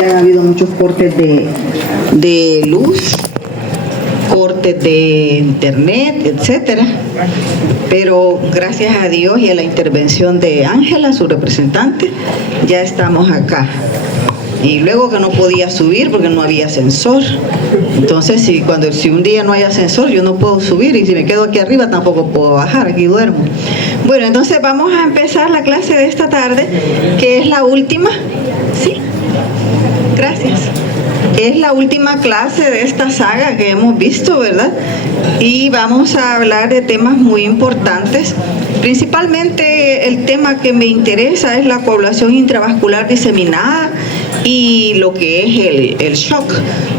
Ha habido muchos cortes de luz, cortes de internet, etcétera, pero gracias a Dios y a la intervención de Ángela, su representante, ya estamos acá. Y luego que no podía subir porque no había ascensor. Entonces, si un día no hay ascensor, yo no puedo subir, y si me quedo aquí arriba tampoco puedo bajar, aquí duermo. Bueno, entonces vamos a empezar la clase de esta tarde, que es la última. ¿Sí? Gracias. Es la última clase de esta saga que hemos visto, ¿verdad? Y vamos a hablar de temas muy importantes. Principalmente el tema que me interesa es la coagulación intravascular diseminada y lo que es el shock,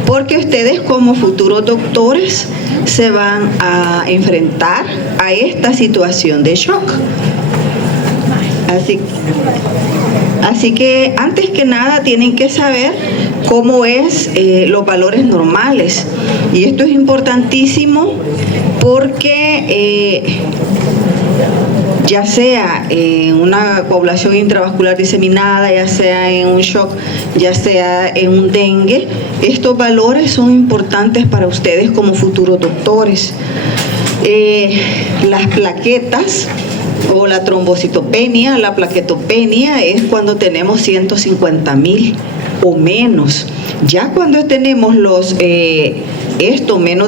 porque ustedes como futuros doctores se van a enfrentar a esta situación de shock. Así que antes que nada tienen que saber cómo es los valores normales, y esto es importantísimo porque ya sea en una coagulación intravascular diseminada, ya sea en un shock, ya sea en un dengue, estos valores son importantes para ustedes como futuros doctores. Las plaquetas o la trombocitopenia, la plaquetopenia es cuando tenemos 150,000 o menos. Ya cuando tenemos menos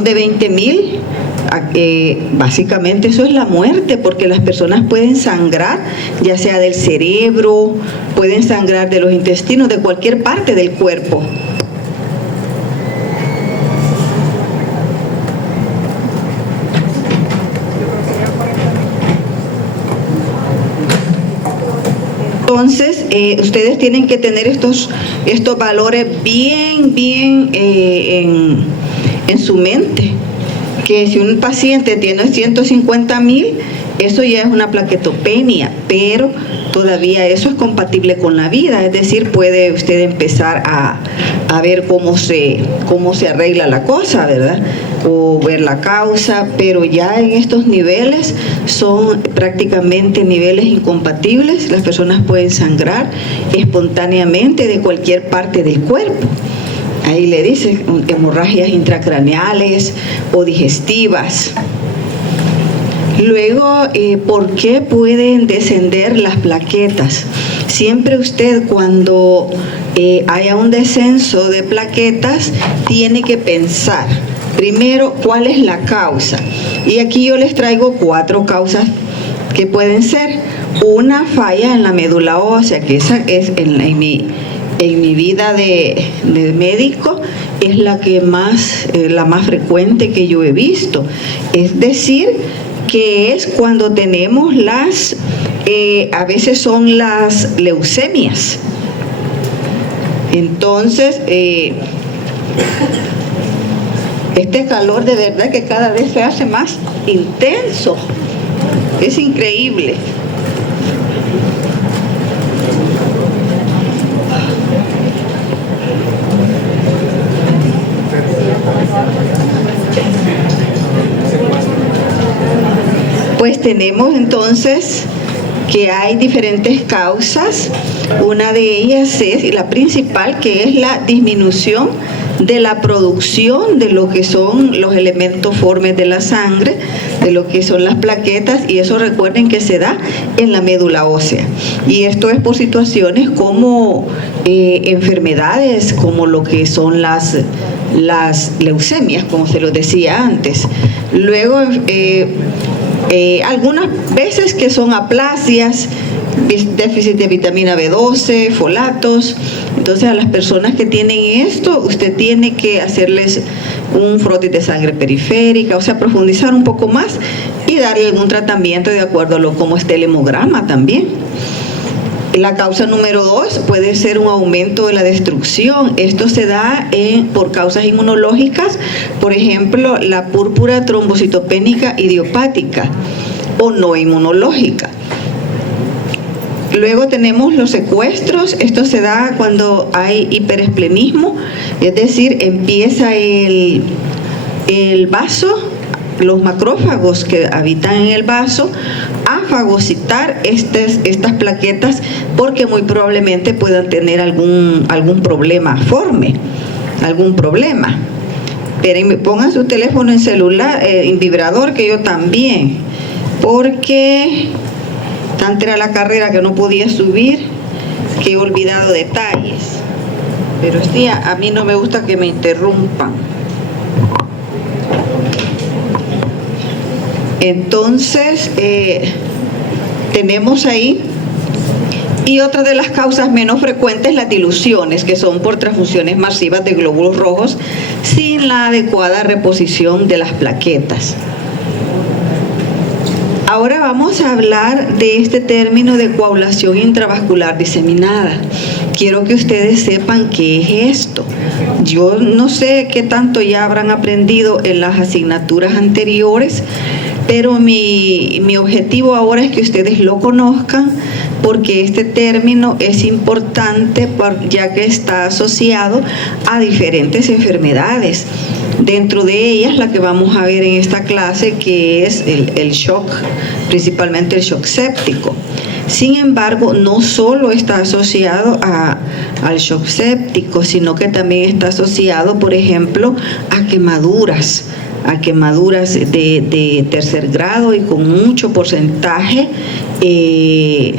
de 20,000, básicamente eso es la muerte, porque las personas pueden sangrar, ya sea del cerebro, pueden sangrar de los intestinos, de cualquier parte del cuerpo. Entonces, ustedes tienen que tener estos valores bien en su mente, que si un paciente tiene 150,000, eso ya es una plaquetopenia, pero todavía eso es compatible con la vida, es decir, puede usted empezar a ver cómo se arregla la cosa, ¿verdad? O ver la causa, pero ya en estos niveles son prácticamente niveles incompatibles. Las personas pueden sangrar espontáneamente de cualquier parte del cuerpo. Ahí le dice hemorragias intracraneales o digestivas. Luego, ¿por qué pueden descender las plaquetas? Siempre usted, cuando haya un descenso de plaquetas, tiene que pensar primero cuál es la causa. Y aquí yo les traigo 4 causas que pueden ser. Una, falla en la médula ósea, que esa es en mi vida de médico, es la más frecuente que yo he visto. Es decir, que es cuando tenemos a veces son las leucemias. Entonces, este calor de verdad que cada vez se hace más intenso. Es increíble. Pues tenemos entonces que hay diferentes causas. Una de ellas es la principal, que es la disminución de la producción de lo que son los elementos formes de la sangre, de lo que son las plaquetas, y eso recuerden que se da en la médula ósea. Y esto es por situaciones como enfermedades, como lo que son las leucemias, como se los decía antes. Luego, algunas veces que son aplasias, déficit de vitamina B12, folatos. Entonces, a las personas que tienen esto, usted tiene que hacerles un frotis de sangre periférica, o sea, profundizar un poco más y darle algún tratamiento de acuerdo a cómo esté el hemograma también. La causa número 2 puede ser un aumento de la destrucción. Esto se da por causas inmunológicas, por ejemplo, la púrpura trombocitopénica idiopática o no inmunológica. Luego tenemos los secuestros. Esto se da cuando hay hiperesplenismo, es decir, empieza el vaso los macrófagos que habitan en el vaso a fagocitar estas plaquetas, porque muy probablemente puedan tener algún problema forme, algún problema. Pero pongan su teléfono en celular, en vibrador, que yo también, porque tanta era la carrera que no podía subir que he olvidado detalles. Pero sí, a mí no me gusta que me interrumpan. Entonces, tenemos ahí, y otra de las causas menos frecuentes, las diluciones, que son por transfusiones masivas de glóbulos rojos sin la adecuada reposición de las plaquetas. Ahora vamos a hablar de este término de coagulación intravascular diseminada. Quiero que ustedes sepan qué es esto. Yo no sé qué tanto ya habrán aprendido en las asignaturas anteriores, pero mi objetivo ahora es que ustedes lo conozcan, porque este término es importante ya que está asociado a diferentes enfermedades. Dentro de ellas, la que vamos a ver en esta clase, que es el shock, principalmente el shock séptico. Sin embargo, no solo está asociado al shock séptico, sino que también está asociado, por ejemplo, a quemaduras de tercer grado y con mucho porcentaje de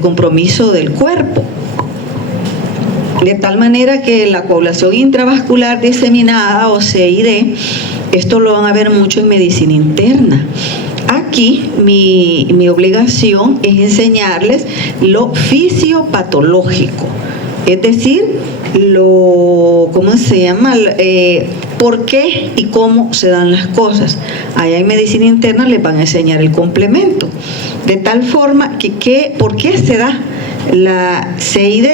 compromiso del cuerpo. De tal manera que la coagulación intravascular diseminada, o CID, esto lo van a ver mucho en medicina interna. Aquí mi obligación es enseñarles lo fisiopatológico, es decir, por qué y cómo se dan las cosas. Allá en medicina interna les van a enseñar el complemento, de tal forma que ¿por qué se da la CID?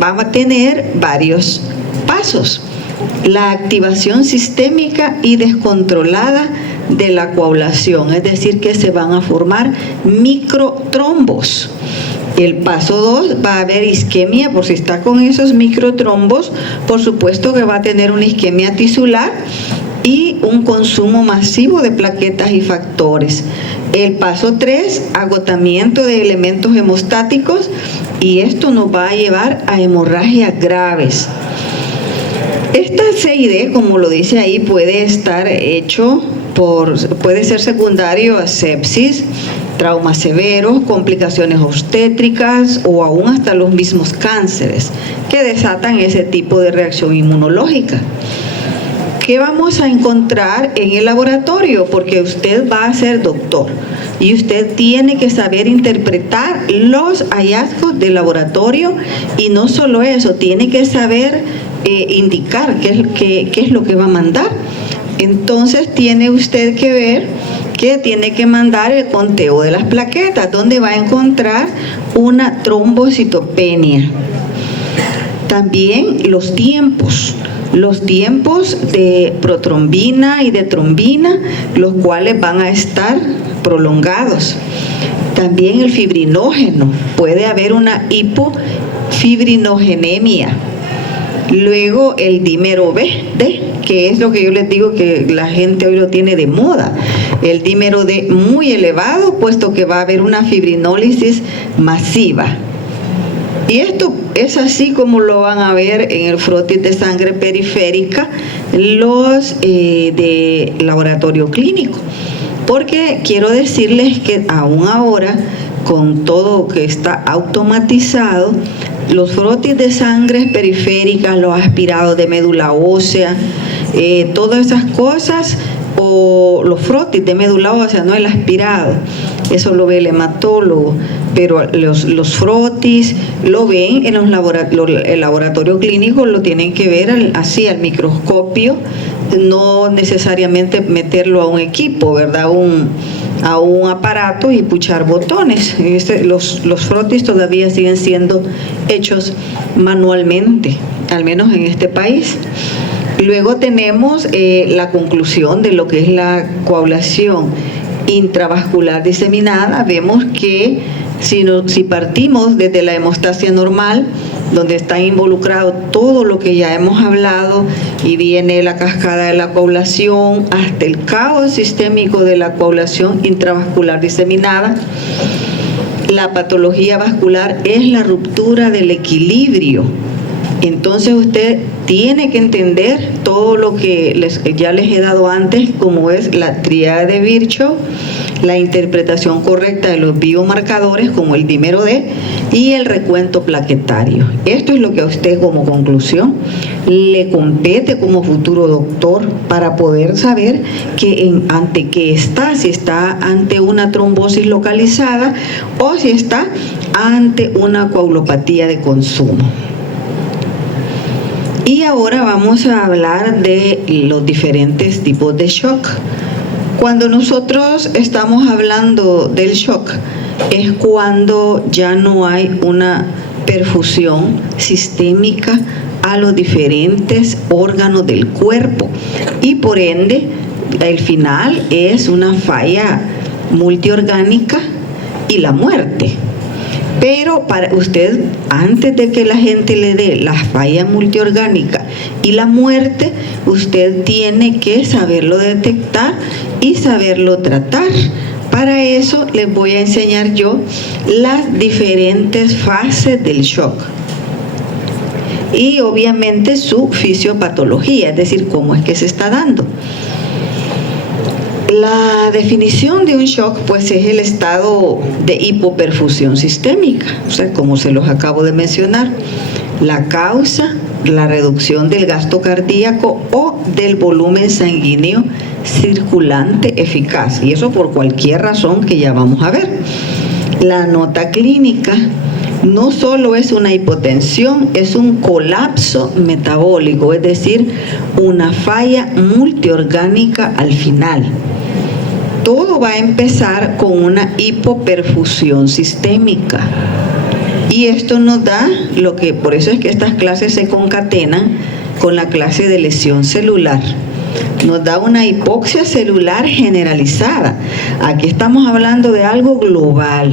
Va a tener varios pasos. La activación sistémica y descontrolada de la coagulación, es decir, que se van a formar microtrombos. El paso 2, va a haber isquemia, por si está con esos microtrombos, por supuesto que va a tener una isquemia tisular y un consumo masivo de plaquetas y factores. El paso 3, agotamiento de elementos hemostáticos, y esto nos va a llevar a hemorragias graves. Esta CID, como lo dice ahí, puede ser secundario a sepsis, traumas severos, complicaciones obstétricas o aún hasta los mismos cánceres que desatan ese tipo de reacción inmunológica. ¿Qué vamos a encontrar en el laboratorio? Porque usted va a ser doctor y usted tiene que saber interpretar los hallazgos del laboratorio, y no solo eso, tiene que saber indicar qué es lo que va a mandar. Entonces tiene usted que ver que tiene que mandar el conteo de las plaquetas, donde va a encontrar una trombocitopenia. También los tiempos de protrombina y de trombina, los cuales van a estar prolongados. También el fibrinógeno, puede haber una hipofibrinogenemia. Luego el dímero B, que es lo que yo les digo que la gente hoy lo tiene de moda. El dímero D muy elevado, puesto que va a haber una fibrinólisis masiva. Y esto es así como lo van a ver en el frotis de sangre periférica, los de laboratorio clínico. Porque quiero decirles que aún ahora, con todo que está automatizado, los frotis de sangre periféricas, los aspirados de médula ósea, todas esas cosas, o los frotis de médula ósea, no el aspirado, eso lo ve el hematólogo, pero los frotis lo ven en el laboratorio clínico, lo tienen que ver así al microscopio, no necesariamente meterlo a un equipo, ¿verdad? A un aparato y puchar botones. Los frotis todavía siguen siendo hechos manualmente, al menos en este país. Luego tenemos la conclusión de lo que es la coagulación intravascular diseminada. Vemos que si partimos desde la hemostasia normal, donde está involucrado todo lo que ya hemos hablado y viene la cascada de la coagulación hasta el caos sistémico de la coagulación intravascular diseminada. La patología vascular es la ruptura del equilibrio. Entonces usted tiene que entender todo lo que ya les he dado antes, como es la tríada de Virchow, la interpretación correcta de los biomarcadores como el dímero D y el recuento plaquetario. Esto es lo que a usted como conclusión le compete como futuro doctor para poder saber que ante qué está, si está ante una trombosis localizada o si está ante una coagulopatía de consumo. Y ahora vamos a hablar de los diferentes tipos de shock. Cuando nosotros estamos hablando del shock, es cuando ya no hay una perfusión sistémica a los diferentes órganos del cuerpo y por ende el final es una falla multiorgánica y la muerte. Pero para usted, antes de que la gente le dé la falla multiorgánica y la muerte, usted tiene que saberlo detectar y saberlo tratar. Para eso les voy a enseñar yo las diferentes fases del shock y obviamente su fisiopatología, es decir, cómo es que se está dando. La definición de un shock pues es el estado de hipoperfusión sistémica, o sea, como se los acabo de mencionar. La causa, la reducción del gasto cardíaco o del volumen sanguíneo circulante eficaz, y eso por cualquier razón que ya vamos a ver. La nota clínica no solo es una hipotensión, es un colapso metabólico, es decir, una falla multiorgánica al final. Todo va a empezar con una hipoperfusión sistémica. Y esto nos da lo que, por eso es que estas clases se concatenan con la clase de lesión celular. Nos da una hipoxia celular generalizada. Aquí estamos hablando de algo global.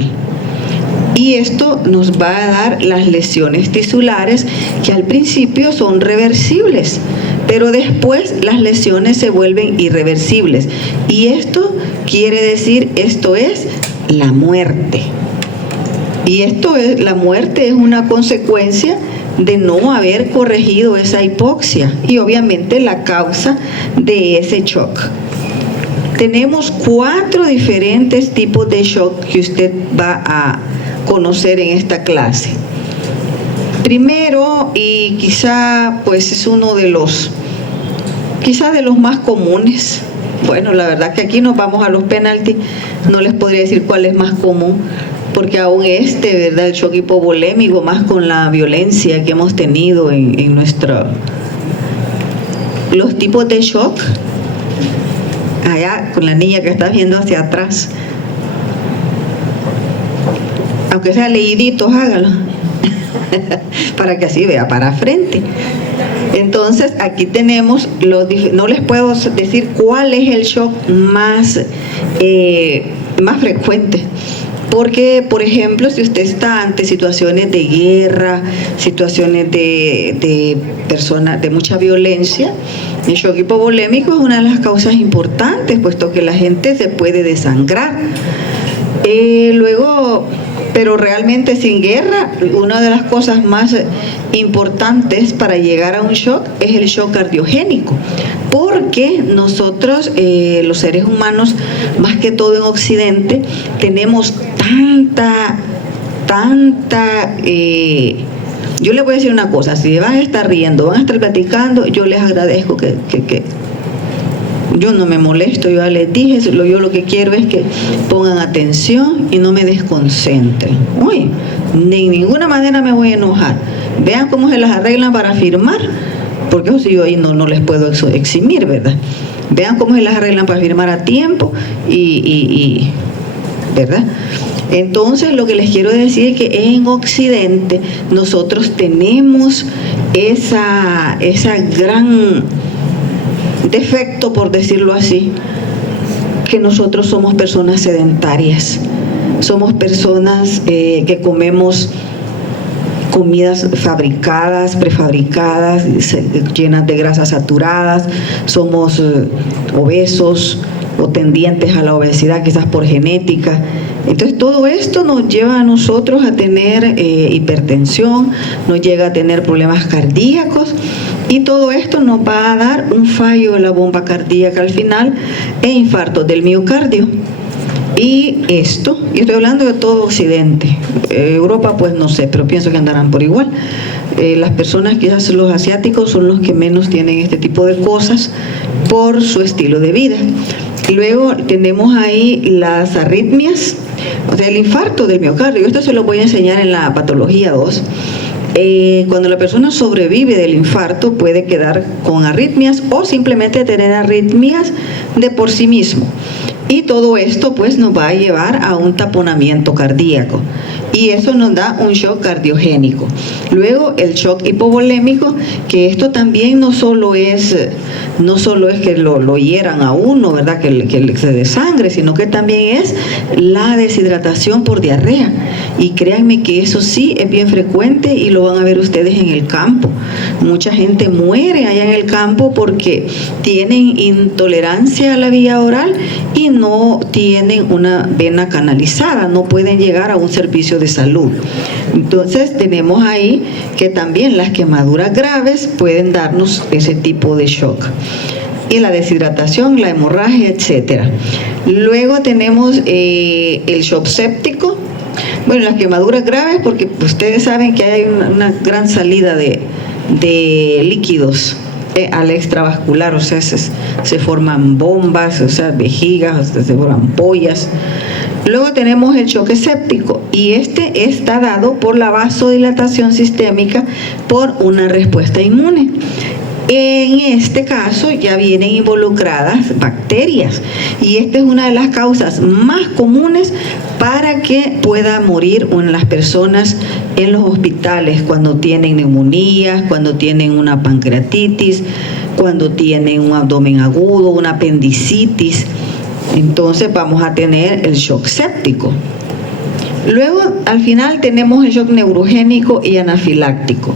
Y esto nos va a dar las lesiones tisulares que al principio son reversibles, pero después las lesiones se vuelven irreversibles. Y esto quiere decir, esto es la muerte. Y la muerte es una consecuencia de no haber corregido esa hipoxia y obviamente la causa de ese shock. Tenemos 4 diferentes tipos de shock que usted va a conocer en esta clase. Primero, y quizá pues es uno de los más comunes. Bueno, la verdad que aquí nos vamos a los penaltis, no les podría decir cuál es más común, porque aún ¿verdad? El shock hipovolémico, más con la violencia que hemos tenido en los tipos de shock, allá con la niña que está viendo hacia atrás, aunque sea leíditos, hágalo, para que así vea para frente. Entonces aquí tenemos, no les puedo decir cuál es el shock más frecuente, porque por ejemplo si usted está ante situaciones de guerra, situaciones de personas de mucha violencia, el shock hipovolémico es una de las causas importantes, puesto que la gente se puede desangrar. Pero realmente sin guerra, una de las cosas más importantes para llegar a un shock es el shock cardiogénico, porque nosotros, los seres humanos, más que todo en Occidente, tenemos yo les voy a decir una cosa, si van a estar riendo, van a estar platicando, yo les agradezco que yo no me molesto, yo ya les dije, yo lo que quiero es que pongan atención y no me desconcentren. Uy, de ninguna manera me voy a enojar. Vean cómo se las arreglan para firmar, porque si yo ahí no les puedo eximir, ¿verdad? Vean cómo se las arreglan para firmar a tiempo ¿verdad? Entonces lo que les quiero decir es que en Occidente nosotros tenemos esa gran defecto, por decirlo así, que nosotros somos personas sedentarias, somos personas que comemos comidas fabricadas, prefabricadas, llenas de grasas saturadas, somos obesos o tendientes a la obesidad, quizás por genética. Entonces todo esto nos lleva a nosotros a tener hipertensión, nos llega a tener problemas cardíacos, y todo esto nos va a dar un fallo de la bomba cardíaca al final e infarto del miocardio. Y esto, y estoy hablando de todo Occidente, Europa pues no sé, pero pienso que andarán por igual. Las personas, quizás los asiáticos, son los que menos tienen este tipo de cosas por su estilo de vida. Luego tenemos ahí las arritmias, o sea, el infarto del miocardio. Esto se lo voy a enseñar en la patología 2. Cuando la persona sobrevive del infarto puede quedar con arritmias o simplemente tener arritmias de por sí mismo. Y todo esto pues nos va a llevar a un taponamiento cardíaco. Y eso nos da un shock cardiogénico. Luego el shock hipovolémico, que esto también no solo es que lo hieran a uno, ¿verdad? Que se desangre, sino que también es la deshidratación por diarrea. Y créanme que eso sí es bien frecuente y lo van a ver ustedes en el campo. Mucha gente muere allá en el campo porque tienen intolerancia a la vía oral y no tienen una vena canalizada, no pueden llegar a un servicio de salud. Entonces tenemos ahí que también las quemaduras graves pueden darnos ese tipo de shock. Y la deshidratación, la hemorragia, etcétera. Luego tenemos el shock séptico. Bueno, las quemaduras graves, porque ustedes saben que hay una gran salida de líquidos al extravascular, o sea, se forman bombas, o sea, vejigas, se forman ampollas. Luego tenemos el choque séptico, y este está dado por la vasodilatación sistémica por una respuesta inmune. En este caso ya vienen involucradas bacterias, y esta es una de las causas más comunes para que pueda morir las personas en los hospitales cuando tienen neumonías, cuando tienen una pancreatitis, cuando tienen un abdomen agudo, una apendicitis. Entonces vamos a tener el shock séptico. Luego al final tenemos el shock neurogénico y anafiláctico.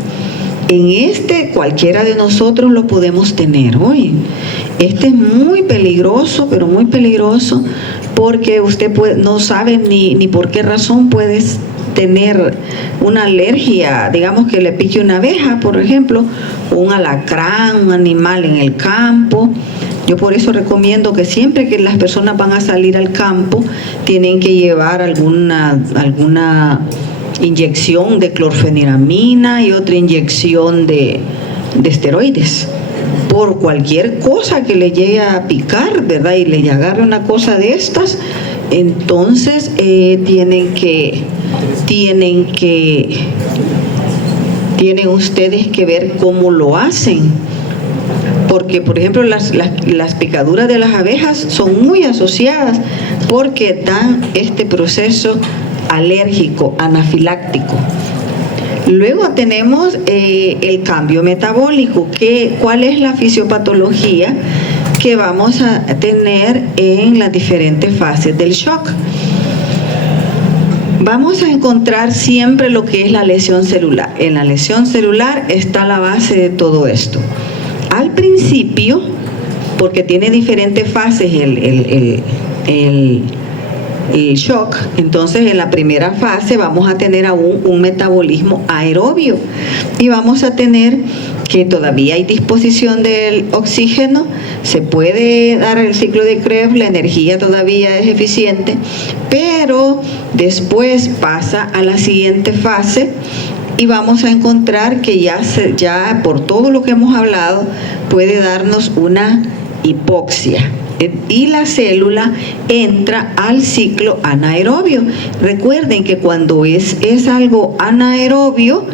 En cualquiera de nosotros lo podemos tener hoy. Este es muy peligroso, pero muy peligroso, porque usted no sabe ni por qué razón puedes tener una alergia, digamos que le pique una abeja, por ejemplo, o un alacrán, un animal en el campo. Yo por eso recomiendo que siempre que las personas van a salir al campo, tienen que llevar alguna inyección de clorfeniramina y otra inyección de esteroides por cualquier cosa que le llegue a picar, ¿verdad? Y le agarre una cosa de estas. Entonces tienen ustedes que ver cómo lo hacen, porque por ejemplo las picaduras de las abejas son muy asociadas porque dan este proceso alérgico, anafiláctico. Luego tenemos el cambio metabólico. ¿Cuál es la fisiopatología que vamos a tener en las diferentes fases del shock? Vamos a encontrar siempre lo que es la lesión celular. En la lesión celular está la base de todo esto. Al principio, porque tiene diferentes fases el shock, entonces en la primera fase vamos a tener aún un metabolismo aerobio y vamos a tener que todavía hay disposición del oxígeno, se puede dar el ciclo de Krebs, la energía todavía es eficiente, pero después pasa a la siguiente fase y vamos a encontrar que ya por todo lo que hemos hablado puede darnos una hipoxia. Y la célula entra al ciclo anaerobio. Recuerden que cuando es algo anaerobio,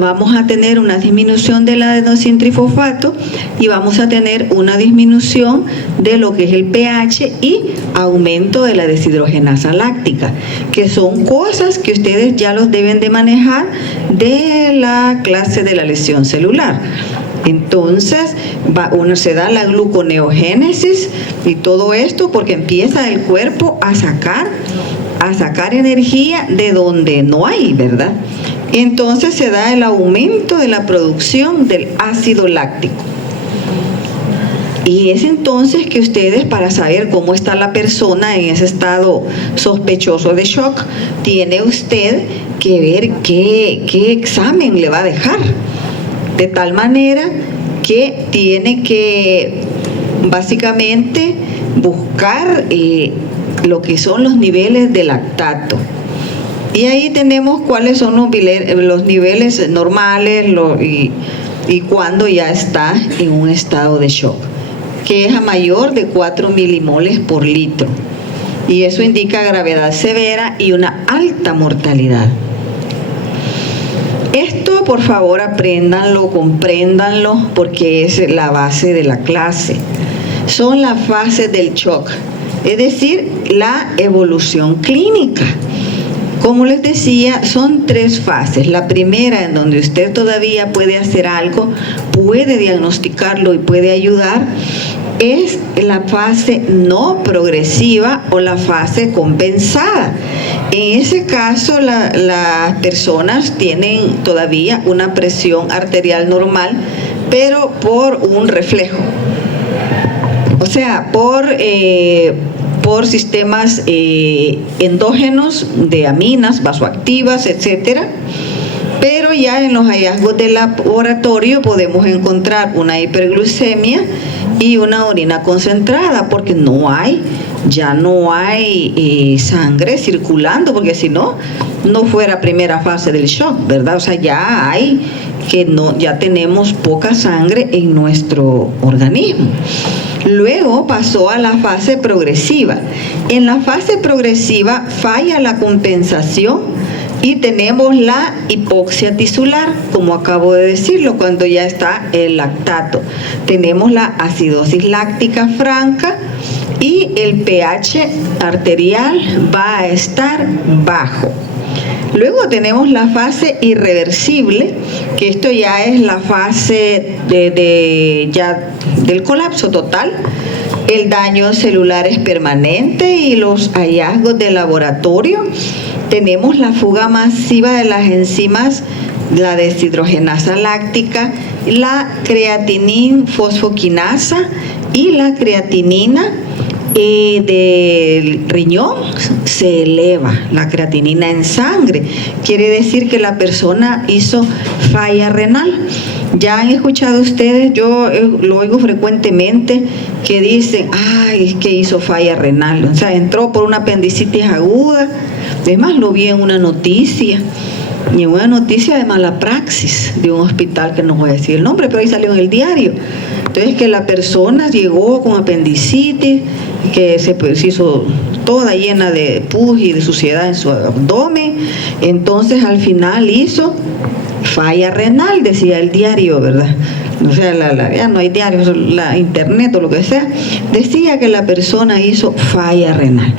vamos a tener una disminución del adenosintrifosfato y vamos a tener una disminución de lo que es el pH y aumento de la deshidrogenasa láctica, que son cosas que ustedes ya los deben de manejar de la clase de la lesión celular. Entonces se da la gluconeogénesis y todo esto porque empieza el cuerpo a sacar energía de donde no hay, ¿verdad? Entonces se da el aumento de la producción del ácido láctico. Y es entonces que ustedes, para saber cómo está la persona en ese estado sospechoso de shock, tiene usted que ver qué examen le va a dejar. De tal manera que tiene que básicamente buscar lo que son los niveles de lactato. Y ahí tenemos cuáles son los niveles normales y cuando ya está en un estado de shock, que es a mayor de 4 milimoles por litro. Y eso indica gravedad severa y una alta mortalidad. Esto, por favor, apréndanlo, compréndanlo, porque es la base de la clase. Son las fases del shock, es decir, la evolución clínica. Como les decía, son 3 fases. La primera, en donde usted todavía puede hacer algo, puede diagnosticarlo y puede ayudar, es la fase no progresiva o la fase compensada. En ese caso, las personas tienen todavía una presión arterial normal, pero por un reflejo. O sea, por sistemas endógenos de aminas, vasoactivas, etcétera. Pero ya en los hallazgos del laboratorio podemos encontrar una hiperglucemia y una orina concentrada, porque ya no hay sangre circulando, porque si no fuera primera fase del shock, ¿verdad? O sea, ya tenemos poca sangre en nuestro organismo. Luego pasó a la fase progresiva. En la fase progresiva falla la compensación y tenemos la hipoxia tisular, como acabo de decirlo, cuando ya está el lactato. Tenemos la acidosis láctica franca y el pH arterial va a estar bajo. Luego tenemos la fase irreversible, que esto ya es la fase del colapso total. El daño celular es permanente y los hallazgos de laboratorio. Tenemos la fuga masiva de las enzimas, la deshidrogenasa láctica, la creatinina fosfoquinasa y la creatinina del riñón se eleva, la creatinina en sangre. Quiere decir que la persona hizo falla renal. Ya han escuchado ustedes, yo lo oigo frecuentemente, que dicen, es que hizo falla renal. O sea, entró por una apendicitis aguda. Además, lo vi en una noticia, y en una noticia de mala praxis de un hospital que no voy a decir el nombre, pero ahí salió en el diario. Entonces, que la persona llegó con apendicitis, que se hizo toda llena de pus y de suciedad en su abdomen. Entonces, al final hizo falla renal, decía el diario, ¿verdad? O sea, ya no hay diarios, la internet o lo que sea, decía que la persona hizo falla renal.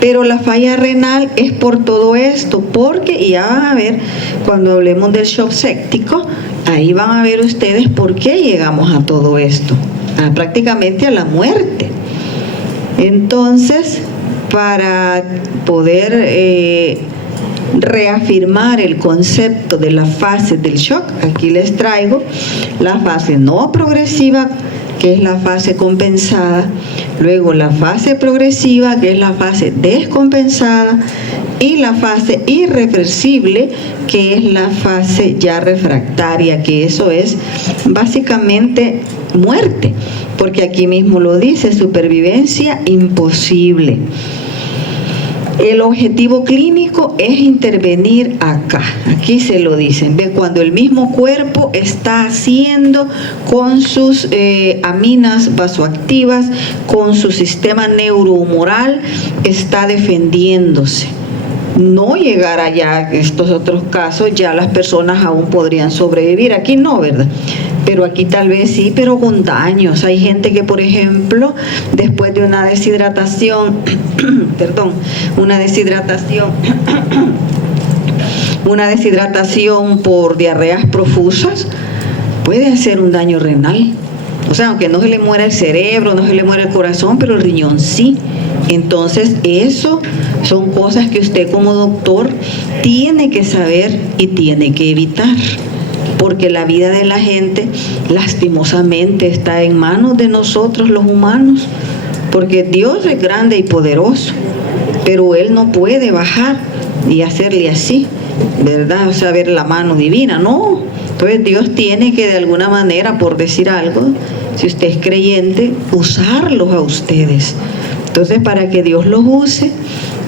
Pero la falla renal es por todo esto, porque, y ya van a ver, cuando hablemos del shock séptico, ahí van a ver ustedes por qué llegamos a todo esto, prácticamente a la muerte. Entonces, para poder reafirmar el concepto de la fase del shock, aquí les traigo la fase no progresiva, que es la fase compensada, luego la fase progresiva, que es la fase descompensada, y la fase irreversible, que es la fase ya refractaria, que eso es básicamente muerte, porque aquí mismo lo dice, supervivencia imposible. El objetivo clínico es intervenir acá, aquí se lo dicen, ve cuando el mismo cuerpo está haciendo con sus aminas vasoactivas, con su sistema neurohumoral, está defendiéndose. No llegar allá, estos otros casos, ya las personas aún podrían sobrevivir, aquí no, ¿verdad? Pero aquí tal vez sí, pero con daños. Hay gente que, por ejemplo, después de una deshidratación, una deshidratación por diarreas profusas, puede hacer un daño renal. O sea, aunque no se le muera el cerebro, no se le muera el corazón, pero el riñón sí. Entonces, eso son cosas que usted como doctor tiene que saber y tiene que evitar, porque la vida de la gente lastimosamente está en manos de nosotros los humanos, porque Dios es grande y poderoso, pero Él no puede bajar y hacerle así, ¿verdad? O sea, ver la mano divina, no. Entonces Dios tiene que de alguna manera, por decir algo, si usted es creyente, usarlos a ustedes. Entonces, para que Dios los use,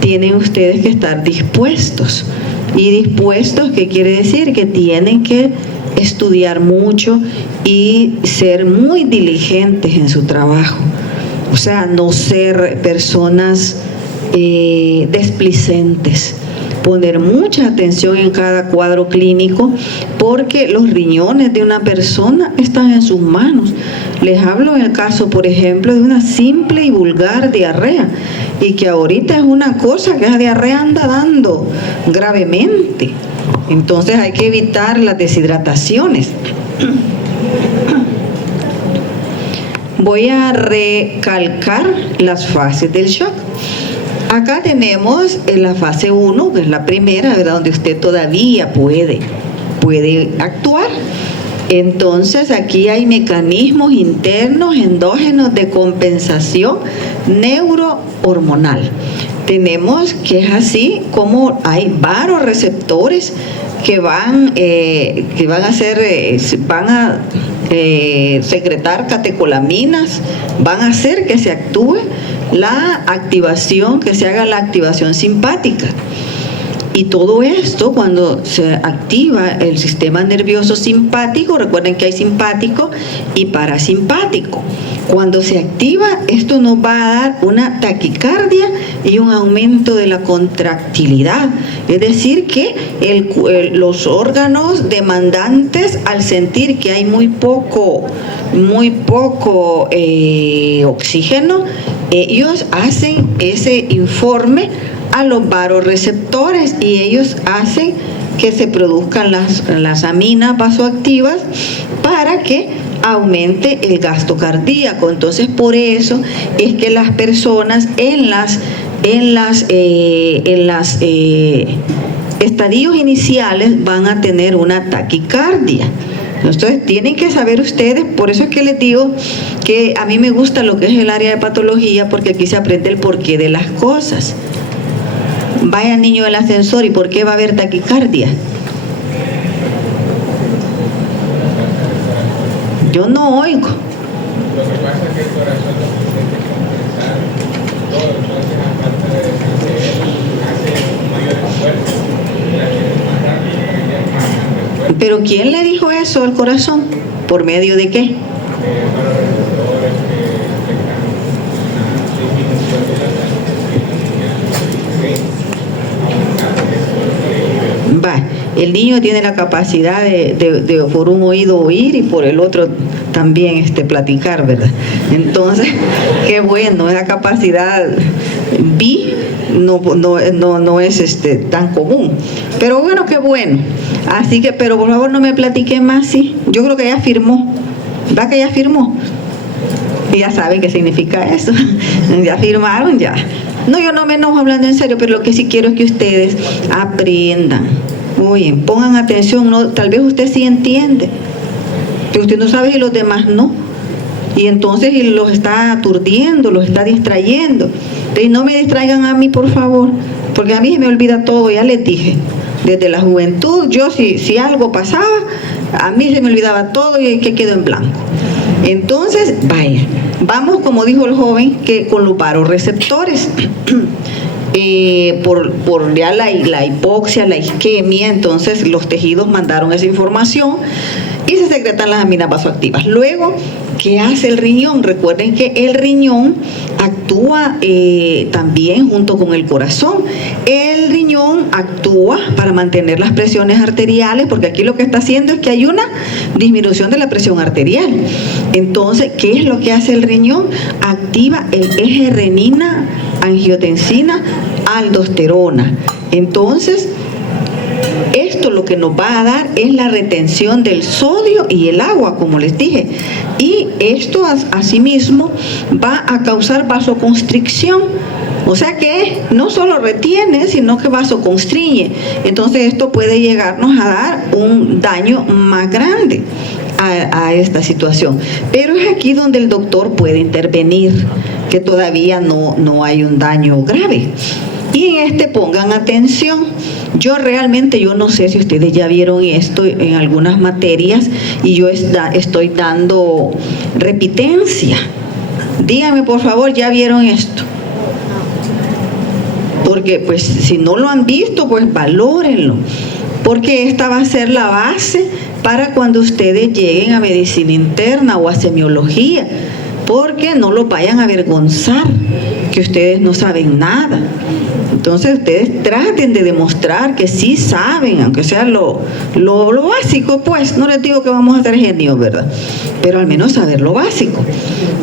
tienen ustedes que estar dispuestos. Y dispuestos, ¿qué quiere decir? Que tienen que estudiar mucho y ser muy diligentes en su trabajo. O sea, no ser personas desplicentes. Poner mucha atención en cada cuadro clínico, porque los riñones de una persona están en sus manos. Les hablo en el caso, por ejemplo, de una simple y vulgar diarrea, y que ahorita es una cosa que esa diarrea anda dando gravemente. Entonces hay que evitar las deshidrataciones. Voy a recalcar las fases del shock. Acá tenemos la fase 1, que es la primera, ¿verdad?, donde usted todavía puede actuar. Entonces, aquí hay mecanismos internos endógenos de compensación neurohormonal. Tenemos que es así como hay varoreceptores que van a secretar catecolaminas, van a hacer que se actúe la activación, que se haga la activación simpática. Y todo esto, cuando se activa el sistema nervioso simpático, recuerden que hay simpático y parasimpático. Cuando se activa, esto nos va a dar una taquicardia y un aumento de la contractilidad. Es decir, que los órganos demandantes, al sentir que hay muy poco oxígeno, ellos hacen ese informe a los varoreceptores y ellos hacen que se produzcan las aminas vasoactivas para que aumente el gasto cardíaco. Entonces, por eso es que las personas en las estadios iniciales van a tener una taquicardia. Entonces, tienen que saber ustedes, por eso es que les digo que a mí me gusta lo que es el área de patología, porque aquí se aprende el porqué de las cosas. Vaya niño del ascensor, ¿y por qué va a haber taquicardia? Yo no oigo. Lo que pasa es que el corazón no se tiene que compensar todo, entonces aparte de hace un mayor esfuerzo, más rápido. Pero ¿quién le dijo eso al corazón? ¿Por medio de qué? Va, el niño tiene la capacidad de por un oído oír y por el otro también platicar, ¿verdad? Entonces, qué bueno, esa capacidad no es tan común. Pero bueno, qué bueno. Así que, pero por favor no me platique más, ¿sí? Yo creo que ya firmó. ¿Va que ya firmó? Y ya saben qué significa eso. Ya firmaron, ya. No, yo no me enojo hablando en serio, pero lo que sí quiero es que ustedes aprendan. Oye, pongan atención, ¿no? Tal vez usted sí entiende, pero usted no sabe y los demás no. Y entonces los está aturdiendo, los está distrayendo. Entonces no me distraigan a mí, por favor, porque a mí se me olvida todo, ya les dije. Desde la juventud, yo si algo pasaba, a mí se me olvidaba todo y que quedó en blanco. Entonces, vaya, vamos, como dijo el joven, que con los varoreceptores, por ya la hipoxia, la isquemia, entonces los tejidos mandaron esa información y se secretan las aminas vasoactivas. Luego, ¿qué hace el riñón? Recuerden que el riñón actúa también junto con el corazón. El riñón actúa para mantener las presiones arteriales, porque aquí lo que está haciendo es que hay una disminución de la presión arterial. Entonces, ¿qué es lo que hace el riñón? Activa el eje renina, angiotensina, aldosterona. Entonces, esto lo que nos va a dar es la retención del sodio y el agua, como les dije. Y esto asimismo va a causar vasoconstricción O sea que no solo retiene, sino que vasoconstriñe. Entonces esto puede llegarnos a dar un daño más grande a esta situación. Pero es aquí donde el doctor puede intervenir, que todavía no hay un daño grave. Y en este pongan atención. Yo no sé si ustedes ya vieron esto en algunas materias y yo estoy dando repitencia. Díganme por favor, ¿ya vieron esto? Porque pues si no lo han visto, pues valórenlo. Porque esta va a ser la base para cuando ustedes lleguen a medicina interna o a semiología. Porque no los vayan a avergonzar que ustedes no saben nada. Entonces ustedes traten de demostrar que sí saben, aunque sea lo básico, pues no les digo que vamos a ser genios, ¿verdad? Pero al menos saber lo básico.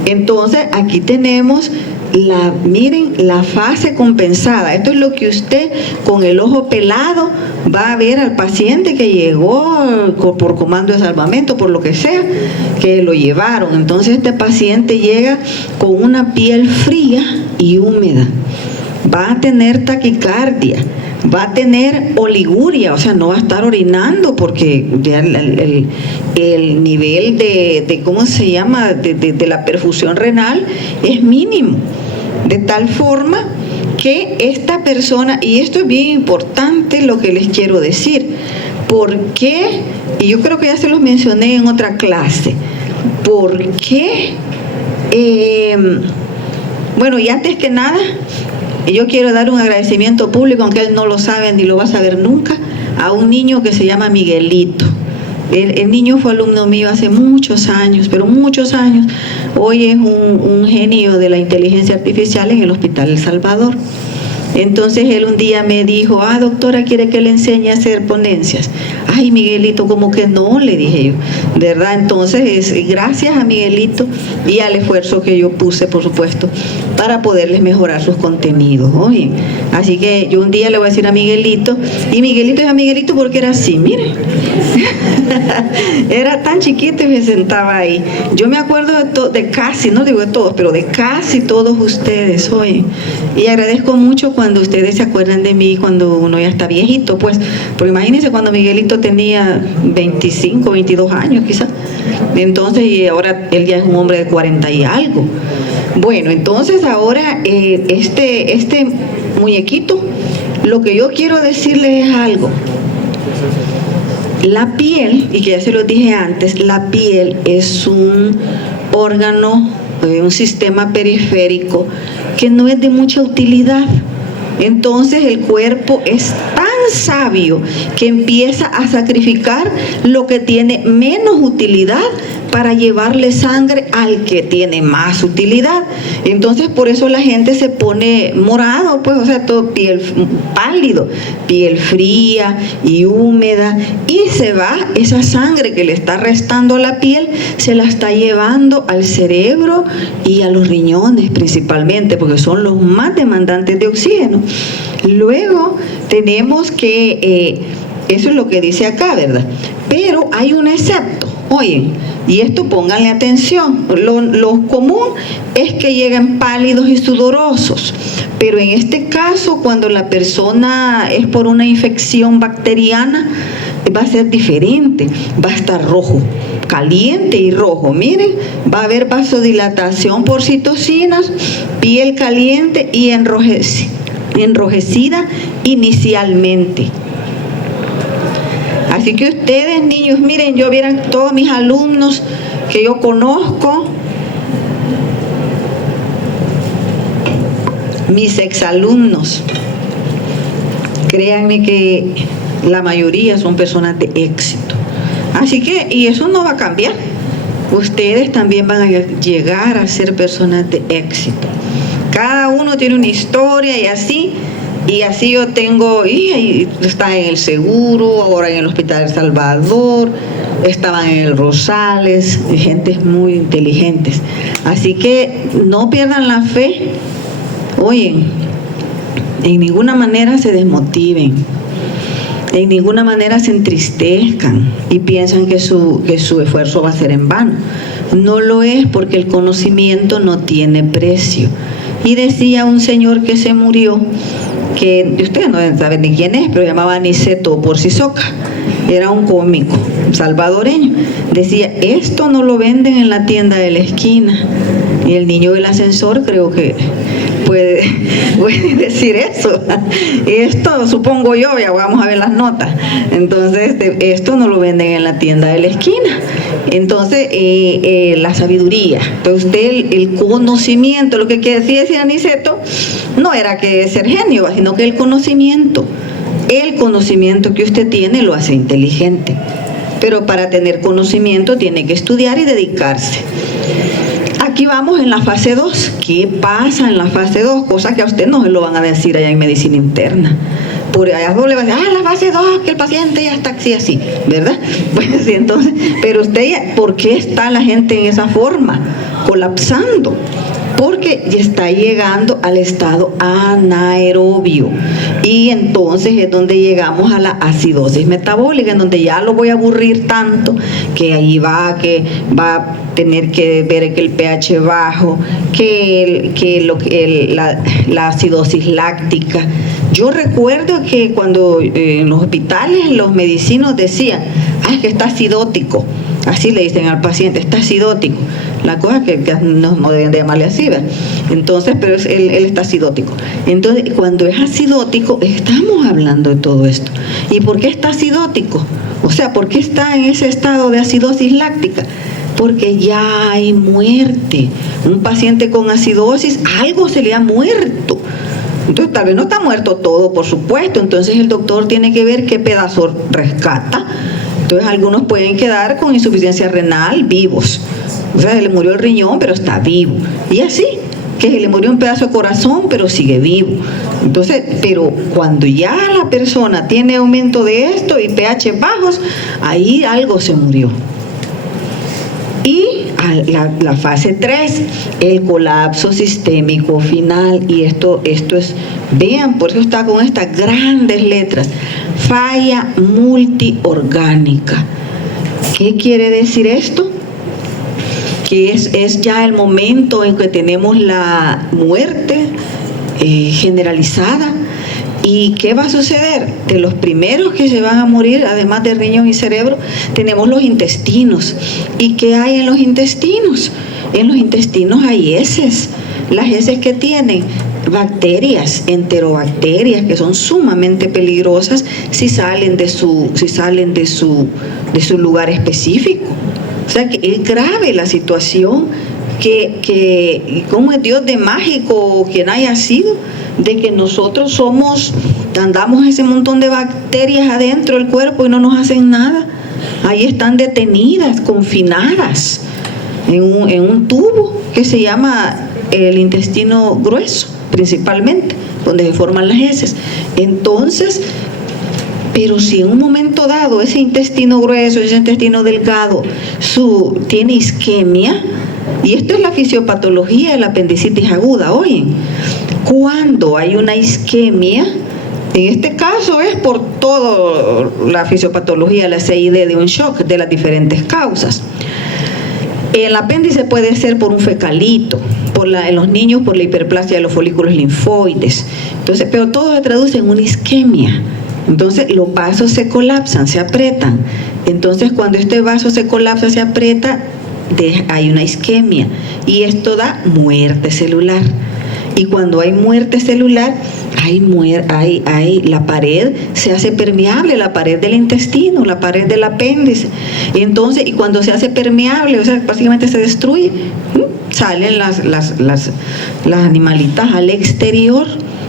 Entonces aquí tenemos miren la fase compensada. Esto es lo que usted con el ojo pelado va a ver al paciente que llegó por comando de salvamento, por lo que sea, que lo llevaron. Entonces este paciente llega con una piel fría y húmeda. Va a tener taquicardia, va a tener oliguria, o sea, no va a estar orinando porque ya el nivel de ¿cómo se llama?, de la perfusión renal es mínimo. De tal forma que esta persona, y esto es bien importante lo que les quiero decir, ¿por qué? Y yo creo que ya se los mencioné en otra clase, ¿por qué? Bueno, y antes que nada, yo quiero dar un agradecimiento público, aunque él no lo sabe ni lo va a saber nunca, a un niño que se llama Miguelito. El niño fue alumno mío hace muchos años, pero muchos años. Hoy es un genio de la inteligencia artificial en el Hospital El Salvador. Entonces él un día me dijo, doctora, ¿quiere que le enseñe a hacer ponencias? Ay, Miguelito, como que no, le dije yo, ¿verdad? Entonces gracias a Miguelito y al esfuerzo que yo puse, por supuesto, para poderles mejorar sus contenidos. Oye, así que yo un día le voy a decir a Miguelito, y Miguelito es a Miguelito porque era así, miren. Era tan chiquito y me sentaba ahí. Yo me acuerdo de casi, no digo de todos, pero de casi todos ustedes, oye. Y agradezco mucho cuando ustedes se acuerdan de mí cuando uno ya está viejito, pues, porque imagínense cuando Miguelito tenía 25, 22 años quizás. Entonces, y ahora él ya es un hombre de 40 y algo. Bueno, entonces ahora este muñequito, lo que yo quiero decirles es algo. La piel, y que ya se lo dije antes, la piel es un órgano, un sistema periférico que no es de mucha utilidad. Entonces el cuerpo es tan sabio que empieza a sacrificar lo que tiene menos utilidad para llevarle sangre al que tiene más utilidad. Entonces por eso la gente se pone morado, pues, o sea, todo piel pálido, piel fría y húmeda, y se va esa sangre que le está restando a la piel, se la está llevando al cerebro y a los riñones principalmente, porque son los más demandantes de oxígeno. Luego tenemos que, eso es lo que dice acá, ¿verdad? Pero hay un excepto, oye, y esto pónganle atención, lo común es que lleguen pálidos y sudorosos, pero en este caso cuando la persona es por una infección bacteriana va a ser diferente, va a estar rojo, caliente y rojo, miren, va a haber vasodilatación por citocinas, piel caliente y enrojecida inicialmente. Así que ustedes, niños, miren, yo vieran todos mis alumnos que yo conozco, mis exalumnos, créanme que la mayoría son personas de éxito. Así que, y eso no va a cambiar. Ustedes también van a llegar a ser personas de éxito. Cada uno tiene una historia y así yo tengo, y está en el Seguro, ahora en el Hospital El Salvador, estaban en el Rosales, gentes muy inteligentes. Así que no pierdan la fe, oye, en ninguna manera se desmotiven, en ninguna manera se entristezcan y piensan que su esfuerzo va a ser en vano. No lo es, porque el conocimiento no tiene precio. y decía un señor que se murió, que ustedes no saben ni quién es, pero llamaba Aniceto Porcisoca, era un cómico salvadoreño. Decía, esto no lo venden en la tienda de la esquina. Y el niño del ascensor creo que puede decir eso. Esto supongo yo, ya vamos a ver las notas. Entonces, esto no lo venden en la tienda de la esquina. Entonces, la sabiduría. Entonces, usted, el conocimiento, lo que decía Aniceto, no era que ser genio, sino que el conocimiento que usted tiene lo hace inteligente. Pero para tener conocimiento tiene que estudiar y dedicarse. Aquí vamos en la fase 2. ¿Qué pasa en la fase 2? Cosas que a usted no se lo van a decir allá en medicina interna. Por allá le va a decir, la fase 2, que el paciente ya está así, ¿verdad? Pues sí, entonces, pero usted, ¿por qué está la gente en esa forma? Colapsando. Porque ya está llegando al estado anaerobio. Y entonces es donde llegamos a la acidosis metabólica, en donde ya lo voy a aburrir tanto, que ahí va a tener que ver que el pH bajo, la acidosis láctica. Yo recuerdo que cuando en los hospitales los medicinos decían, es que está acidótico. Así le dicen al paciente, está acidótico. La cosa que no deben de llamarle así, ¿verdad? Entonces, pero él está acidótico. Entonces, cuando es acidótico, estamos hablando de todo esto. ¿Y por qué está acidótico? O sea, ¿por qué está en ese estado de acidosis láctica? Porque ya hay muerte. Un paciente con acidosis, algo se le ha muerto. Entonces, tal vez no está muerto todo, por supuesto. Entonces, el doctor tiene que ver qué pedazo rescata. Entonces, algunos pueden quedar con insuficiencia renal vivos. O sea, se le murió el riñón, pero está vivo. Y así, que se le murió un pedazo de corazón, pero sigue vivo. Entonces, pero cuando ya la persona tiene aumento de esto y pH bajos, ahí algo se murió. Y la fase 3, el colapso sistémico final. Y esto es, vean, por eso está con estas grandes letras, falla multiorgánica. ¿Qué quiere decir esto? Que es ya el momento en que tenemos la muerte generalizada. ¿Y qué va a suceder? De los primeros que se van a morir, además de riñón y cerebro, tenemos los intestinos. ¿Y qué hay en los intestinos? En los intestinos hay heces. Las heces que tienen bacterias, enterobacterias, que son sumamente peligrosas si salen de su lugar específico. O sea que es grave la situación, que cómo es Dios de mágico o quien haya sido, de que nosotros andamos ese montón de bacterias adentro del cuerpo y no nos hacen nada. Ahí están detenidas, confinadas en un tubo que se llama el intestino grueso, principalmente, donde se forman las heces. Entonces, pero si en un momento dado ese intestino grueso, ese intestino delgado, tiene isquemia, y esto es la fisiopatología de la apendicitis aguda, oyen, cuando hay una isquemia, en este caso es por toda la fisiopatología, la CID de un shock de las diferentes causas. El apéndice puede ser por un fecalito, en los niños por la hiperplasia de los folículos linfoides. Entonces, pero todo se traduce en una isquemia. Entonces los vasos se colapsan, se aprietan. Entonces cuando este vaso se colapsa, se aprieta, hay una isquemia y esto da muerte celular. Y cuando hay muerte celular, la pared se hace permeable, la pared del intestino, la pared del apéndice. Entonces, y cuando se hace permeable, o sea, básicamente se destruye, salen las animalitas al exterior.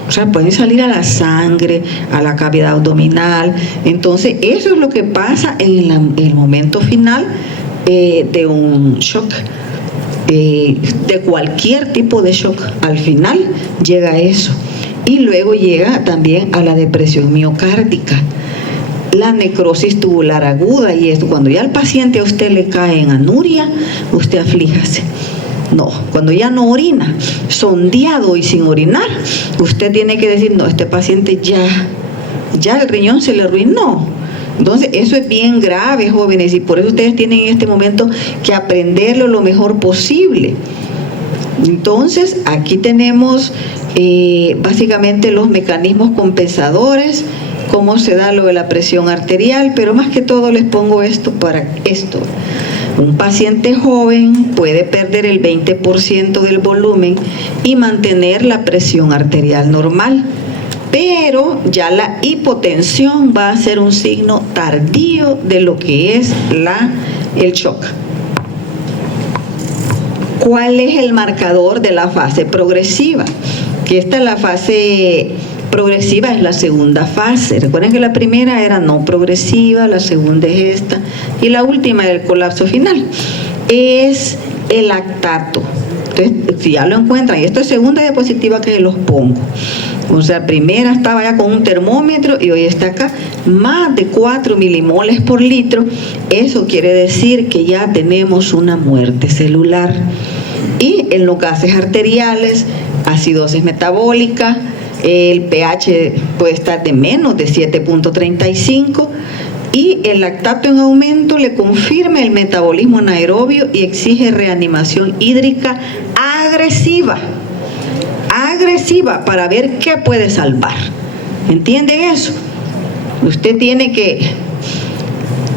O sea, pueden salir a la sangre, a la cavidad abdominal. Entonces, eso es lo que pasa en el momento final de un shock. De cualquier tipo de shock, al final llega eso. Y luego llega también a la depresión miocárdica, la necrosis tubular aguda, y esto, cuando ya al paciente a usted le cae en anuria, usted aflíjase. No, cuando ya no orina, sondeado y sin orinar, usted tiene que decir, no, este paciente ya el riñón se le arruinó. Entonces, eso es bien grave, jóvenes, y por eso ustedes tienen en este momento que aprenderlo lo mejor posible. Entonces, aquí tenemos básicamente los mecanismos compensadores, cómo se da lo de la presión arterial, pero más que todo les pongo esto para esto. Un paciente joven puede perder el 20% del volumen y mantener la presión arterial normal, pero ya la hipotensión va a ser un signo tardío de lo que es el shock. ¿Cuál es el marcador de la fase progresiva? Que esta es la fase progresiva, es la segunda fase. Recuerden que la primera era no progresiva, la segunda es esta y la última es el colapso final. Es el lactato. Entonces, si ya lo encuentran, y esto es segunda diapositiva que los pongo. O sea, primera estaba ya con un termómetro y hoy está acá, más de 4 milimoles por litro. Eso quiere decir que ya tenemos una muerte celular. Y en los gases arteriales, acidosis metabólica, el pH puede estar de menos de 7.35 y el lactato en aumento le confirma el metabolismo anaerobio y exige reanimación hídrica agresiva para ver qué puede salvar. ¿Entienden eso? Usted tiene que...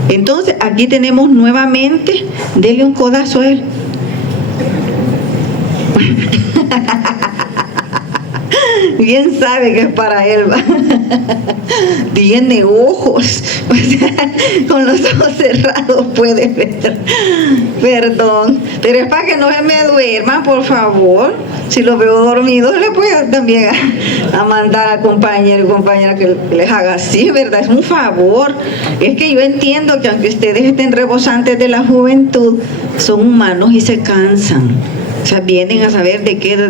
Entonces, aquí tenemos nuevamente, dele un codazo a él. Bien sabe que es para él. Tiene ojos, o sea, con los ojos cerrados puede ver. Perdón, pero es para que no se me duerma, por favor. Si lo veo dormido, le puedo también a mandar a compañero y compañera que les haga así, ¿verdad? Es un favor. Es que yo entiendo que aunque ustedes estén rebosantes de la juventud, son humanos y se cansan. O sea, vienen a saber de qué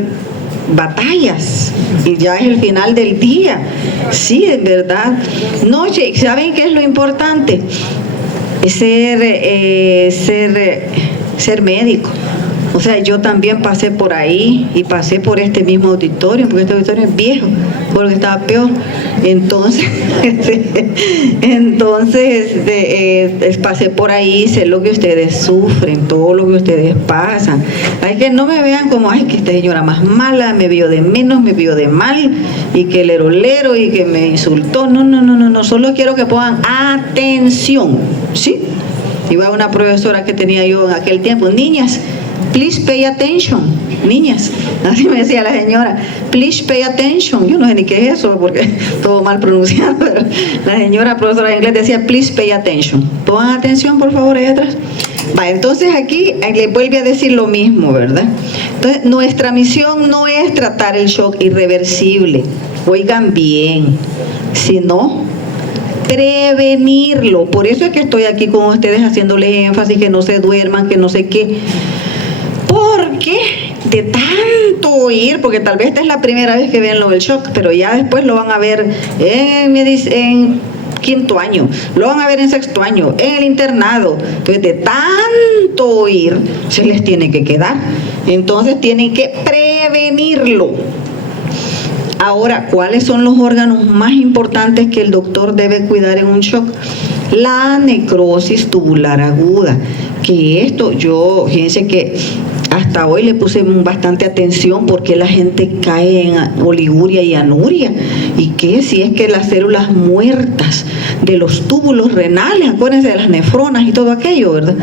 batallas y ya es el final del día. Sí, es verdad. No, ¿saben qué es lo importante? Es ser médico. O sea, yo también pasé por ahí y pasé por este mismo auditorio, porque este auditorio es viejo, porque estaba peor. Entonces, pasé por ahí, sé lo que ustedes sufren, todo lo que ustedes pasan. Hay que no me vean como, ay, que esta señora más mala, me vio de menos, me vio de mal, y que el lero y que me insultó. No, solo quiero que pongan atención, ¿sí? Iba una profesora que tenía yo en aquel tiempo, niñas, please pay attention, niñas, así me decía la señora, please pay attention. Yo no sé ni qué es eso, porque todo mal pronunciado, pero la señora profesora de inglés decía, please pay attention. Pongan atención, por favor, ahí atrás. Va, entonces aquí le vuelve a decir lo mismo, ¿verdad? Entonces, nuestra misión no es tratar el shock irreversible, oigan bien, sino prevenirlo. Por eso es que estoy aquí con ustedes haciéndoles énfasis, que no se duerman, que no sé qué. Porque de tanto oír, porque tal vez esta es la primera vez que ven lo del shock, pero ya después lo van a ver en quinto año, lo van a ver en sexto año, en el internado. Entonces, de tanto oír, se les tiene que quedar. Entonces, tienen que prevenirlo. Ahora, ¿cuáles son los órganos más importantes que el doctor debe cuidar en un shock? La necrosis tubular aguda, que esto fíjense que hasta hoy le puse bastante atención porque la gente cae en oliguria y anuria, y que si es que las células muertas de los túbulos renales, acuérdense de las nefronas y todo aquello, ¿verdad?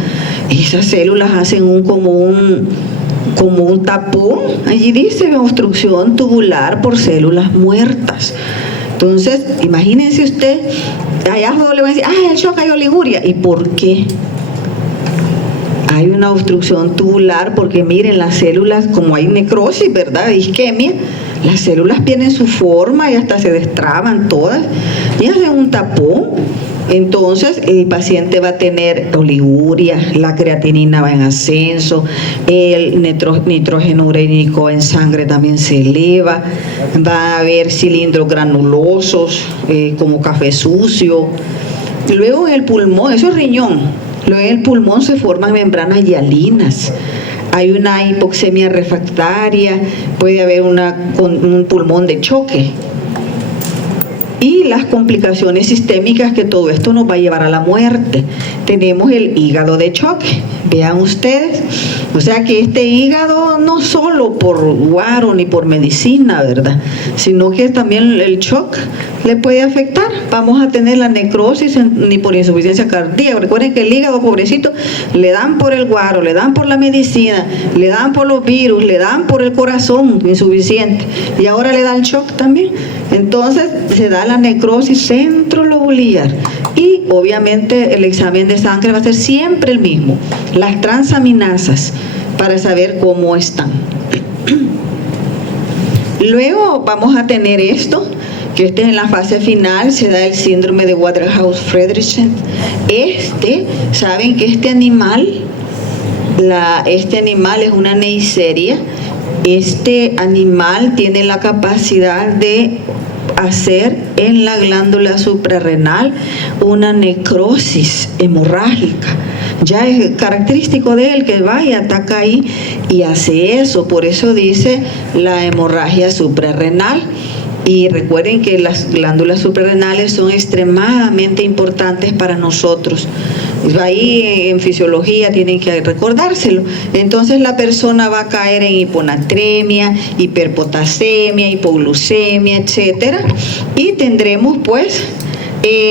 Esas células hacen como un tapón, allí dice obstrucción tubular por células muertas. Entonces, imagínense usted, allá le van a decir, el shock hay oliguria. ¿Y por qué? Hay una obstrucción tubular porque miren, las células, como hay necrosis, ¿verdad? Isquemia, las células pierden su forma y hasta se destraban todas y hacen un tapón. Entonces el paciente va a tener oliguria, la creatinina va en ascenso, el nitrógeno urénico en sangre también se eleva, va a haber cilindros granulosos como café sucio. Luego en el pulmón, eso es riñón, luego en el pulmón se forman membranas hialinas. Hay una hipoxemia refractaria, puede haber un pulmón de choque. y las complicaciones sistémicas que todo esto nos va a llevar a la muerte. Tenemos el hígado de choque, vean ustedes, o sea que este hígado no solo por guaro ni por medicina, ¿verdad?, sino que también el shock le puede afectar. Vamos a tener la necrosis ni por insuficiencia cardíaca. Recuerden que el hígado, pobrecito, le dan por el guaro, le dan por la medicina, le dan por los virus, le dan por el corazón insuficiente y ahora le da el shock también. Entonces se da la necrosis centrolobular y obviamente el examen de sangre va a ser siempre el mismo, las transaminasas, para saber cómo están. Luego vamos a tener esto, que este es en la fase final, se da el síndrome de Waterhouse-Friderichsen. Saben que este animal es una Neisseria. Este animal tiene la capacidad de hacer en la glándula suprarrenal una necrosis hemorrágica. Ya es característico de él que va y ataca ahí y hace eso. Por eso dice la hemorragia suprarrenal. Y recuerden que las glándulas suprarrenales son extremadamente importantes para nosotros. Ahí en fisiología tienen que recordárselo. Entonces la persona va a caer en hiponatremia, hiperpotasemia, hipoglucemia, etcétera. Y tendremos pues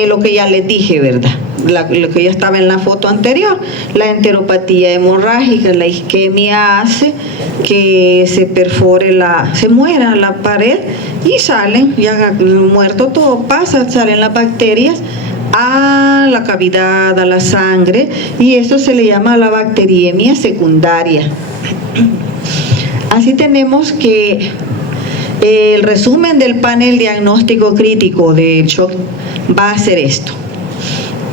lo que ya les dije, ¿verdad? Lo que ya estaba en la foto anterior, la enteropatía hemorrágica. La isquemia hace que se perfore se muera la pared y salen, ya muerto todo pasa, salen las bacterias a la cavidad, a la sangre, y eso se le llama la bacteriemia secundaria. Así tenemos que el resumen del panel diagnóstico crítico del shock va a ser esto.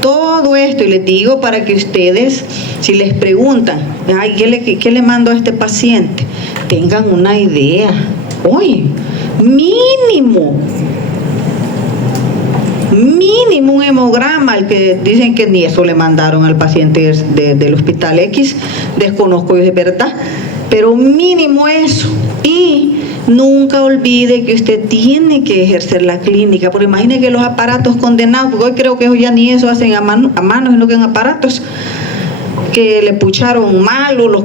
Todo esto, y les digo para que ustedes, si les preguntan, ay, ¿qué le mando a este paciente?, tengan una idea. Oye, mínimo un hemograma, al que dicen que ni eso le mandaron al paciente del hospital X, desconozco si es verdad, pero mínimo eso. Y nunca olvide que usted tiene que ejercer la clínica, porque imagine que los aparatos condenados, porque hoy creo que ellos ya ni eso hacen a mano, sino que en aparatos que le pucharon mal o los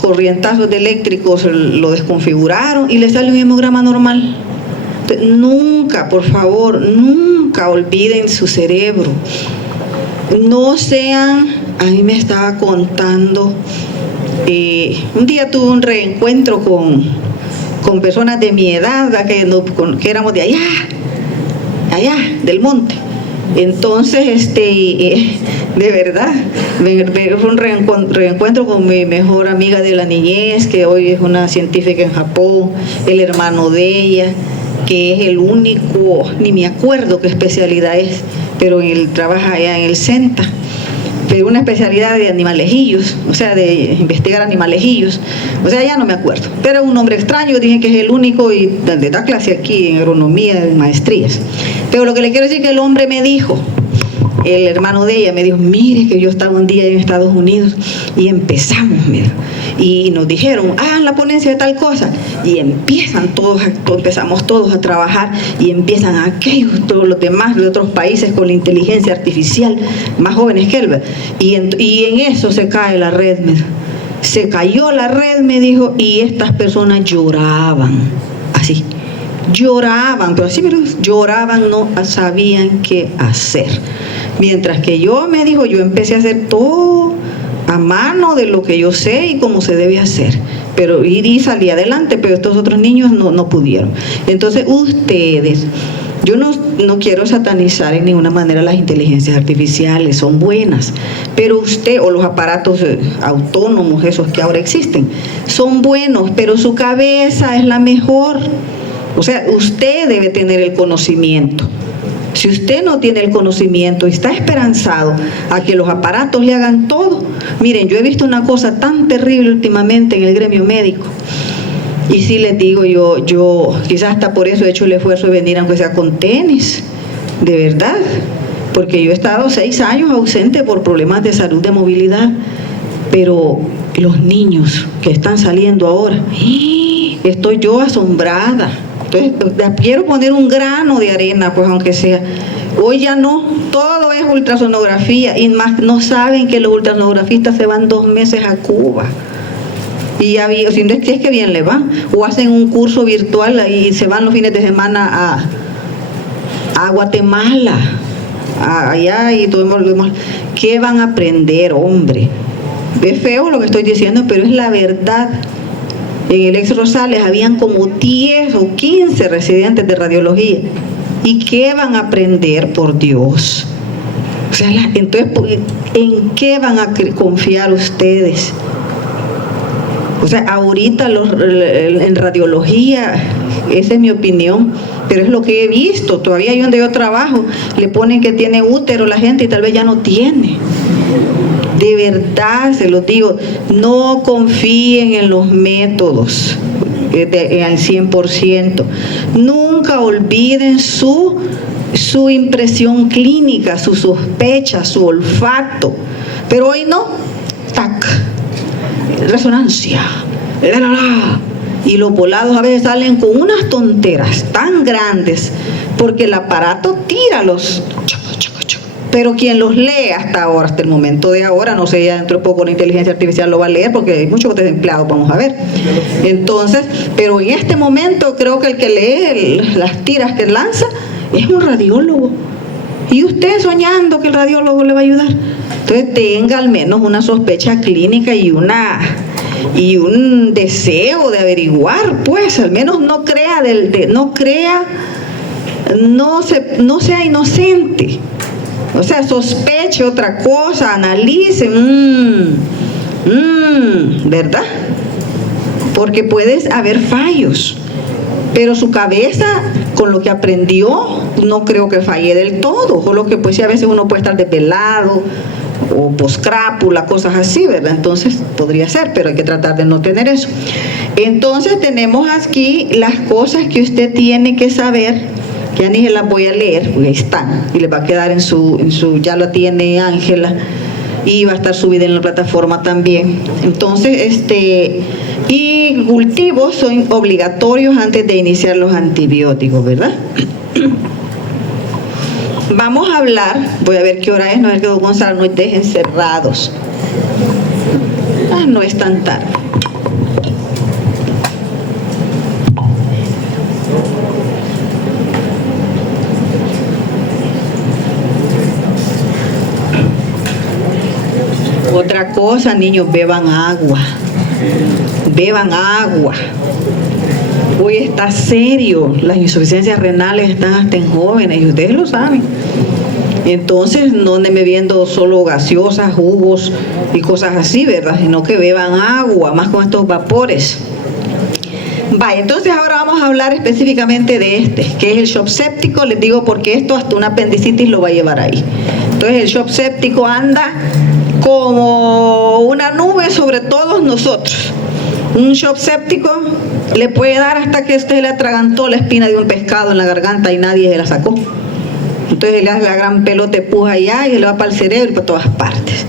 corrientazos de eléctricos lo desconfiguraron y le sale un hemograma normal. Nunca, por favor, nunca olviden su cerebro. No sean, a mí me estaba contando, un día tuve un reencuentro con personas de mi edad, que éramos de allá del monte. Entonces, de verdad, fue un reencuentro con mi mejor amiga de la niñez, que hoy es una científica en Japón, el hermano de ella, que es el único, ni me acuerdo qué especialidad es, pero él trabaja allá en el CENTA, pero una especialidad de animalejillos, o sea, de investigar animalejillos, o sea, ya no me acuerdo, pero un nombre extraño, dije que es el único y da clase aquí en agronomía, en maestrías. Pero lo que le quiero decir es que el hombre me dijo, el hermano de ella me dijo, mire que yo estaba un día en Estados Unidos y empezamos, mira, y nos dijeron, hagan la ponencia de tal cosa, y empezamos todos a trabajar, y empiezan aquellos, todos los demás de otros países con la inteligencia artificial, más jóvenes que él, y en eso se cae la red, se cayó la red, me dijo, y estas personas lloraban, así, lloraban, pero así, lloraban, no sabían qué hacer. Mientras que yo empecé a hacer todo a mano de lo que yo sé y cómo se debe hacer, pero y salí adelante, pero estos otros niños no pudieron. Entonces ustedes, yo no quiero satanizar en ninguna manera las inteligencias artificiales, son buenas, pero usted, o los aparatos autónomos, esos que ahora existen, son buenos, pero su cabeza es la mejor. O sea, usted debe tener el conocimiento. Si usted no tiene el conocimiento y está esperanzado a que los aparatos le hagan todo, miren, yo he visto una cosa tan terrible últimamente en el gremio médico, y sí les digo, yo quizás hasta por eso he hecho el esfuerzo de venir, aunque sea con tenis, de verdad, porque yo he estado 6 años ausente por problemas de salud, de movilidad, pero los niños que están saliendo ahora, estoy yo asombrada. Entonces, quiero poner un grano de arena, pues aunque sea. Hoy ya no, todo es ultrasonografía, y más no saben que los ultrasonografistas se van 2 meses a Cuba. Y ya vi, si no es que bien le van, o hacen un curso virtual y se van los fines de semana a Guatemala, allá, y todo lo demás. ¿Qué van a aprender, hombre? Es feo lo que estoy diciendo, pero es la verdad. En el Ex Rosales habían como 10 o 15 residentes de radiología. ¿Y qué van a aprender, por Dios? O sea, entonces, ¿en qué van a confiar ustedes? O sea, ahorita en radiología, esa es mi opinión, pero es lo que he visto. Todavía hay donde yo trabajo, le ponen que tiene útero la gente y tal vez ya no tiene. De verdad, se los digo, no confíen en los métodos al 100%. Nunca olviden su impresión clínica, su sospecha, su olfato. Pero hoy no, tac, resonancia, y los volados a veces salen con unas tonteras tan grandes porque el aparato tira los... Pero quien los lee hasta ahora, hasta el momento de ahora, no sé, ya dentro de poco la inteligencia artificial lo va a leer porque hay muchos desempleados, vamos a ver. Entonces, pero en este momento creo que el que lee las tiras que lanza es un radiólogo. Y usted soñando que el radiólogo le va a ayudar. Entonces tenga al menos una sospecha clínica y un deseo de averiguar, pues, al menos no sea inocente. O sea, sospeche otra cosa, analice, ¿verdad? Porque puede haber fallos, pero su cabeza, con lo que aprendió, no creo que falle del todo, solo que pues sí, a veces uno puede estar desvelado, o poscrápula, cosas así, ¿verdad? Entonces podría ser, pero hay que tratar de no tener eso. Entonces tenemos aquí las cosas que usted tiene que saber. Ya ni se las voy a leer, porque ahí están, y les va a quedar en su ya lo tiene Ángela, y va a estar subida en la plataforma también. Entonces, y cultivos son obligatorios antes de iniciar los antibióticos, ¿verdad? Vamos a hablar, voy a ver qué hora es, no es que don Gonzalo nos dejen cerrados. No es tan tarde. Otra cosa, niños, beban agua. Beban agua. Hoy está serio, las insuficiencias renales están hasta en jóvenes y ustedes lo saben. Entonces no anden bebiendo solo gaseosas, jugos y cosas así, ¿verdad? Sino que beban agua, más con estos vapores. Vaya, entonces ahora vamos a hablar específicamente de que es el shock séptico. Les digo porque esto hasta una apendicitis lo va a llevar ahí. Entonces el shock séptico anda como una nube sobre todos nosotros. Un shock séptico le puede dar hasta que usted le atragantó la espina de un pescado en la garganta y nadie se la sacó. Entonces le hace la gran pelota, puja allá y le va para el cerebro y para todas partes.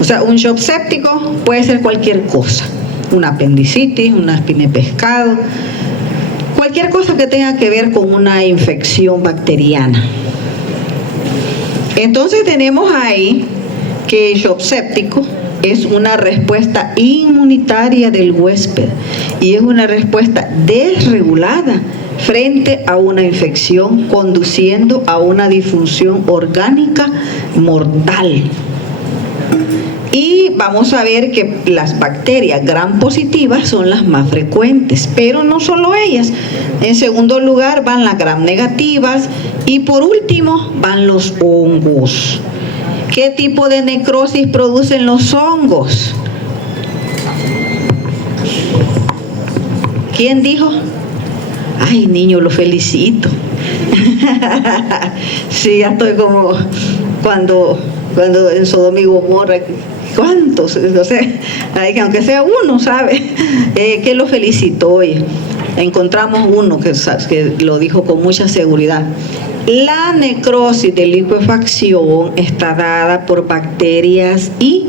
O sea, un shock séptico puede ser cualquier cosa. Una apendicitis, una espina de pescado, cualquier cosa que tenga que ver con una infección bacteriana. Entonces tenemos ahí que el shock séptico es una respuesta inmunitaria del huésped y es una respuesta desregulada frente a una infección, conduciendo a una disfunción orgánica mortal. Y vamos a ver que las bacterias gram positivas son las más frecuentes, pero no solo ellas. En segundo lugar van las gram negativas y por último van los hongos. ¿Qué tipo de necrosis producen los hongos? ¿Quién dijo? Ay, niño, lo felicito. Sí, ya estoy como cuando en Sodoma y Gomorra. ¿Cuántos? No sé, aunque sea uno, ¿sabe? Que lo felicitó hoy. Encontramos uno que lo dijo con mucha seguridad. La necrosis de licuefacción está dada por bacterias y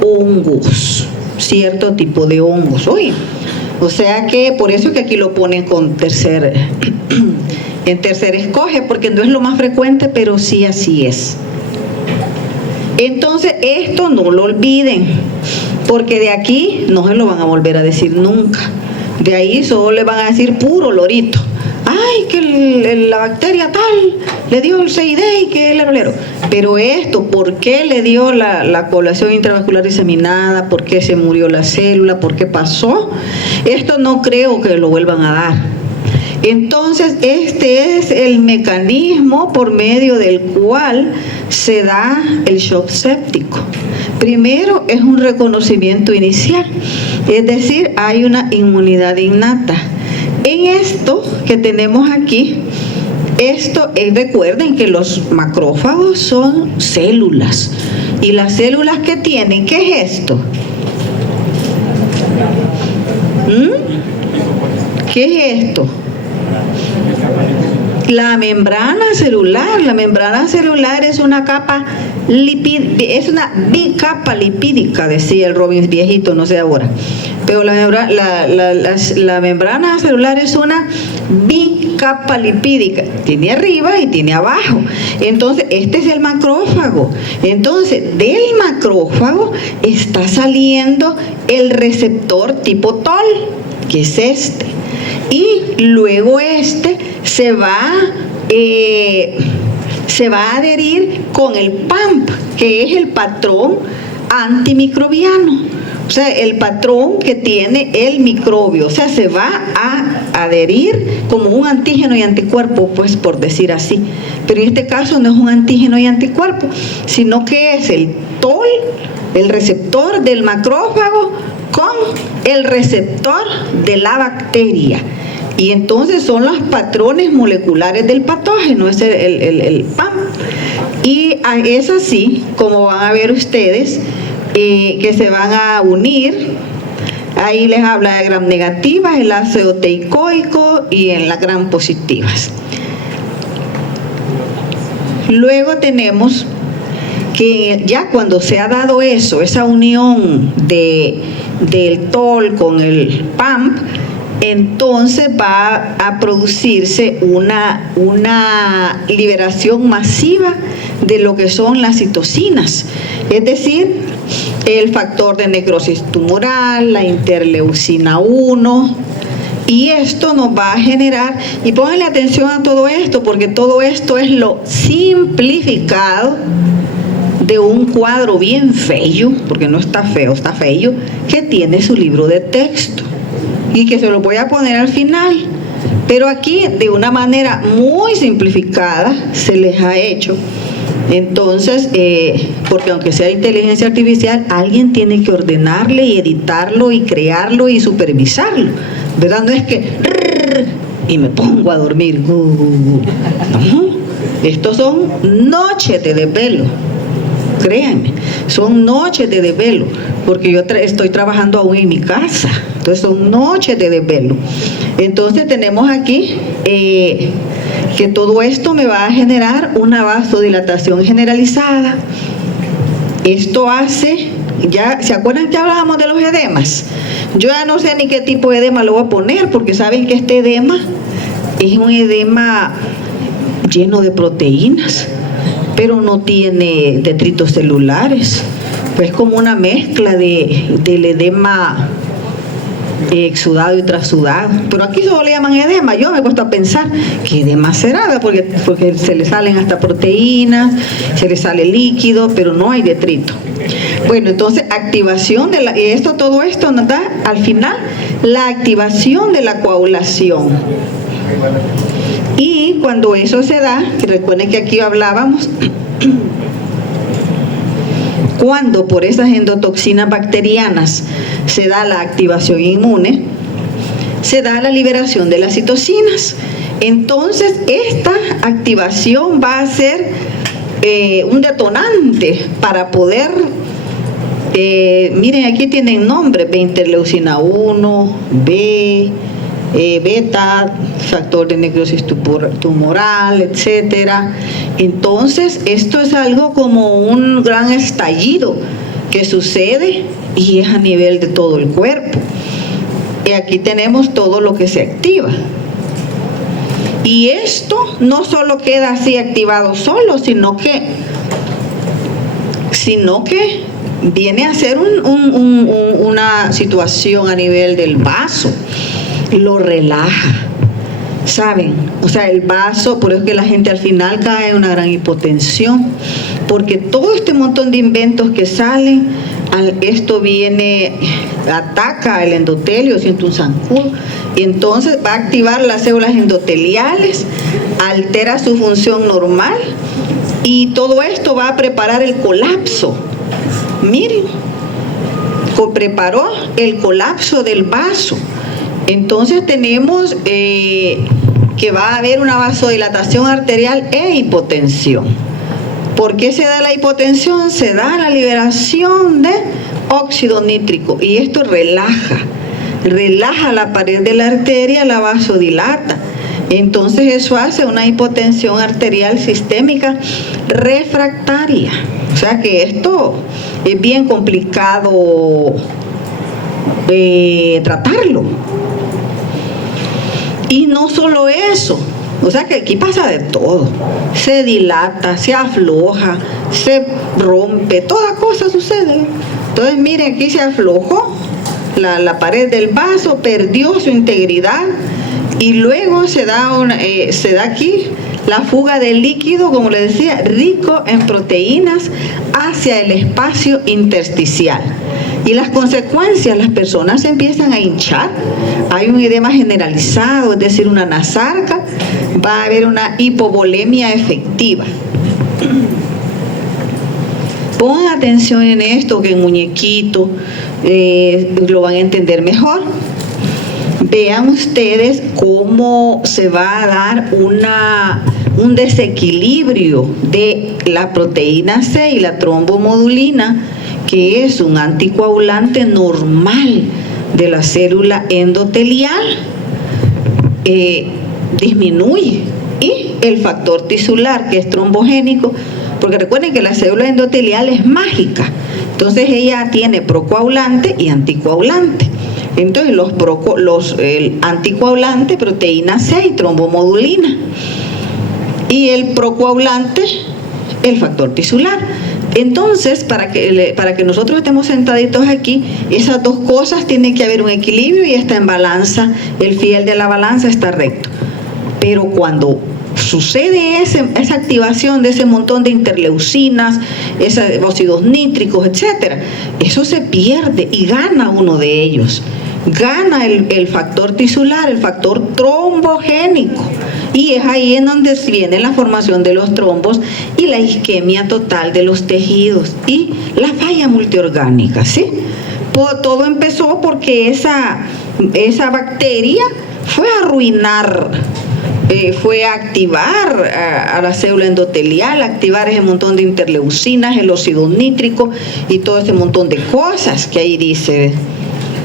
hongos, cierto tipo de hongos. Oye, O sea que por eso que aquí lo ponen con en tercer escoge, porque no es lo más frecuente, pero sí así es. Entonces esto no lo olviden, porque de aquí no se lo van a volver a decir nunca. De ahí solo le van a decir puro lorito. Ay, que la bacteria tal le dio el CID y que el herolero. Pero esto, ¿por qué le dio la coagulación intravascular diseminada? ¿Por qué se murió la célula? ¿Por qué pasó? Esto no creo que lo vuelvan a dar. Entonces, este es el mecanismo por medio del cual se da el shock séptico. Primero es un reconocimiento inicial, es decir, hay una inmunidad innata. En esto que tenemos aquí, recuerden que los macrófagos son células, y las células que tienen, ¿qué es esto? ¿Qué es esto? La membrana celular. La membrana celular es una capa es una bicapa lipídica, decía el Robbins viejito, no sé ahora. Pero la membrana celular es una bicapa lipídica, tiene arriba y tiene abajo. Entonces, este es el macrófago. Entonces, del macrófago está saliendo el receptor tipo TOL, que es este. Y luego este se va a adherir con el PAMP, que es el patrón antimicrobiano. O sea, el patrón que tiene el microbio. O sea, se va a adherir como un antígeno y anticuerpo, pues por decir así. Pero en este caso no es un antígeno y anticuerpo, sino que es el TOL, el receptor del macrófago, con el receptor de la bacteria. Y entonces son los patrones moleculares del patógeno, es el PAM. Y es así como van a ver ustedes que se van a unir. Ahí les habla de gram negativas, el ácido teicoico, y en las gram positivas. Luego tenemos que ya cuando se ha dado eso, esa unión del TOL con el PAMP, entonces va a producirse una liberación masiva de lo que son las citocinas, es decir, el factor de necrosis tumoral, la interleucina 1, y esto nos va a generar, y pónganle atención a todo esto, porque todo esto es lo simplificado de un cuadro bien feo, porque no está feo, está feo, que tiene su libro de texto, y que se lo voy a poner al final. Pero aquí, de una manera muy simplificada, se les ha hecho. Entonces, porque aunque sea inteligencia artificial, alguien tiene que ordenarle y editarlo y crearlo y supervisarlo, ¿verdad? No es que y me pongo a dormir. No, estos son noches de desvelo. Créanme, son noches de desvelo, porque yo estoy trabajando aún en mi casa, entonces son noches de desvelo. Entonces tenemos aquí que todo esto me va a generar una vasodilatación generalizada. Esto hace, ya, ¿se acuerdan que hablábamos de los edemas? Yo ya no sé ni qué tipo de edema lo voy a poner, porque saben que este edema es un edema lleno de proteínas, pero no tiene detritos celulares, pues como una mezcla del edema exudado y trasudado. Pero aquí solo le llaman edema. Yo me he puesto a pensar ¿qué edema será? Porque se le salen hasta proteínas, se le sale líquido, pero no hay detrito. Bueno, entonces activación de todo esto nos da al final la activación de la coagulación. Y cuando eso se da, que recuerden que aquí hablábamos, cuando por esas endotoxinas bacterianas se da la activación inmune, se da la liberación de las citocinas. Entonces esta activación va a ser un detonante para poder, miren, aquí tienen nombres: interleucina 1, B, beta, factor de necrosis tumoral, etcétera. Entonces esto es algo como un gran estallido que sucede y es a nivel de todo el cuerpo. Y aquí tenemos todo lo que se activa. Y esto no solo queda así activado solo, sino que viene a ser una situación a nivel del vaso. Lo relaja, ¿saben? O sea, el vaso, por eso es que la gente al final cae en una gran hipotensión, porque todo este montón de inventos que salen, esto viene, ataca el endotelio, siente un zancudo, y entonces va a activar las células endoteliales, altera su función normal, y todo esto va a preparar el colapso. Miren, preparó el colapso del vaso. Entonces tenemos que va a haber una vasodilatación arterial e hipotensión. ¿Por qué se da la hipotensión? Se da la liberación de óxido nítrico y esto relaja la pared de la arteria, la vasodilata. Entonces eso hace una hipotensión arterial sistémica refractaria. O sea que esto es bien complicado tratarlo. Y no solo eso, o sea que aquí pasa de todo. Se dilata, se afloja, se rompe, toda cosa sucede. Entonces miren, aquí se aflojó la pared del vaso, perdió su integridad y luego se da aquí la fuga de líquido, como les decía, rico en proteínas hacia el espacio intersticial. Y las consecuencias, las personas se empiezan a hinchar, hay un edema generalizado, es decir, una nasarca, va a haber una hipovolemia efectiva. Pongan atención en esto, que en muñequito lo van a entender mejor. Vean ustedes cómo se va a dar un desequilibrio de la proteína C y la trombomodulina, que es un anticoagulante normal de la célula endotelial, disminuye. Y el factor tisular, que es trombogénico, porque recuerden que la célula endotelial es mágica, entonces ella tiene procoagulante y anticoagulante. Entonces el anticoagulante, proteína C y trombomodulina, y el procoagulante, el factor tisular. Entonces, para que nosotros estemos sentaditos aquí, esas dos cosas tienen que haber un equilibrio y está en balanza, el fiel de la balanza está recto. Pero cuando sucede esa activación de ese montón de interleucinas, esos óxidos nítricos, etcétera, eso se pierde y gana uno de ellos. Gana el factor tisular, el factor trombogénico. Y es ahí en donde viene la formación de los trombos y la isquemia total de los tejidos y la falla multiorgánica, ¿sí? Todo empezó porque esa bacteria fue a arruinar, fue a activar a la célula endotelial, activar ese montón de interleucinas, el óxido nítrico y todo ese montón de cosas que ahí dice.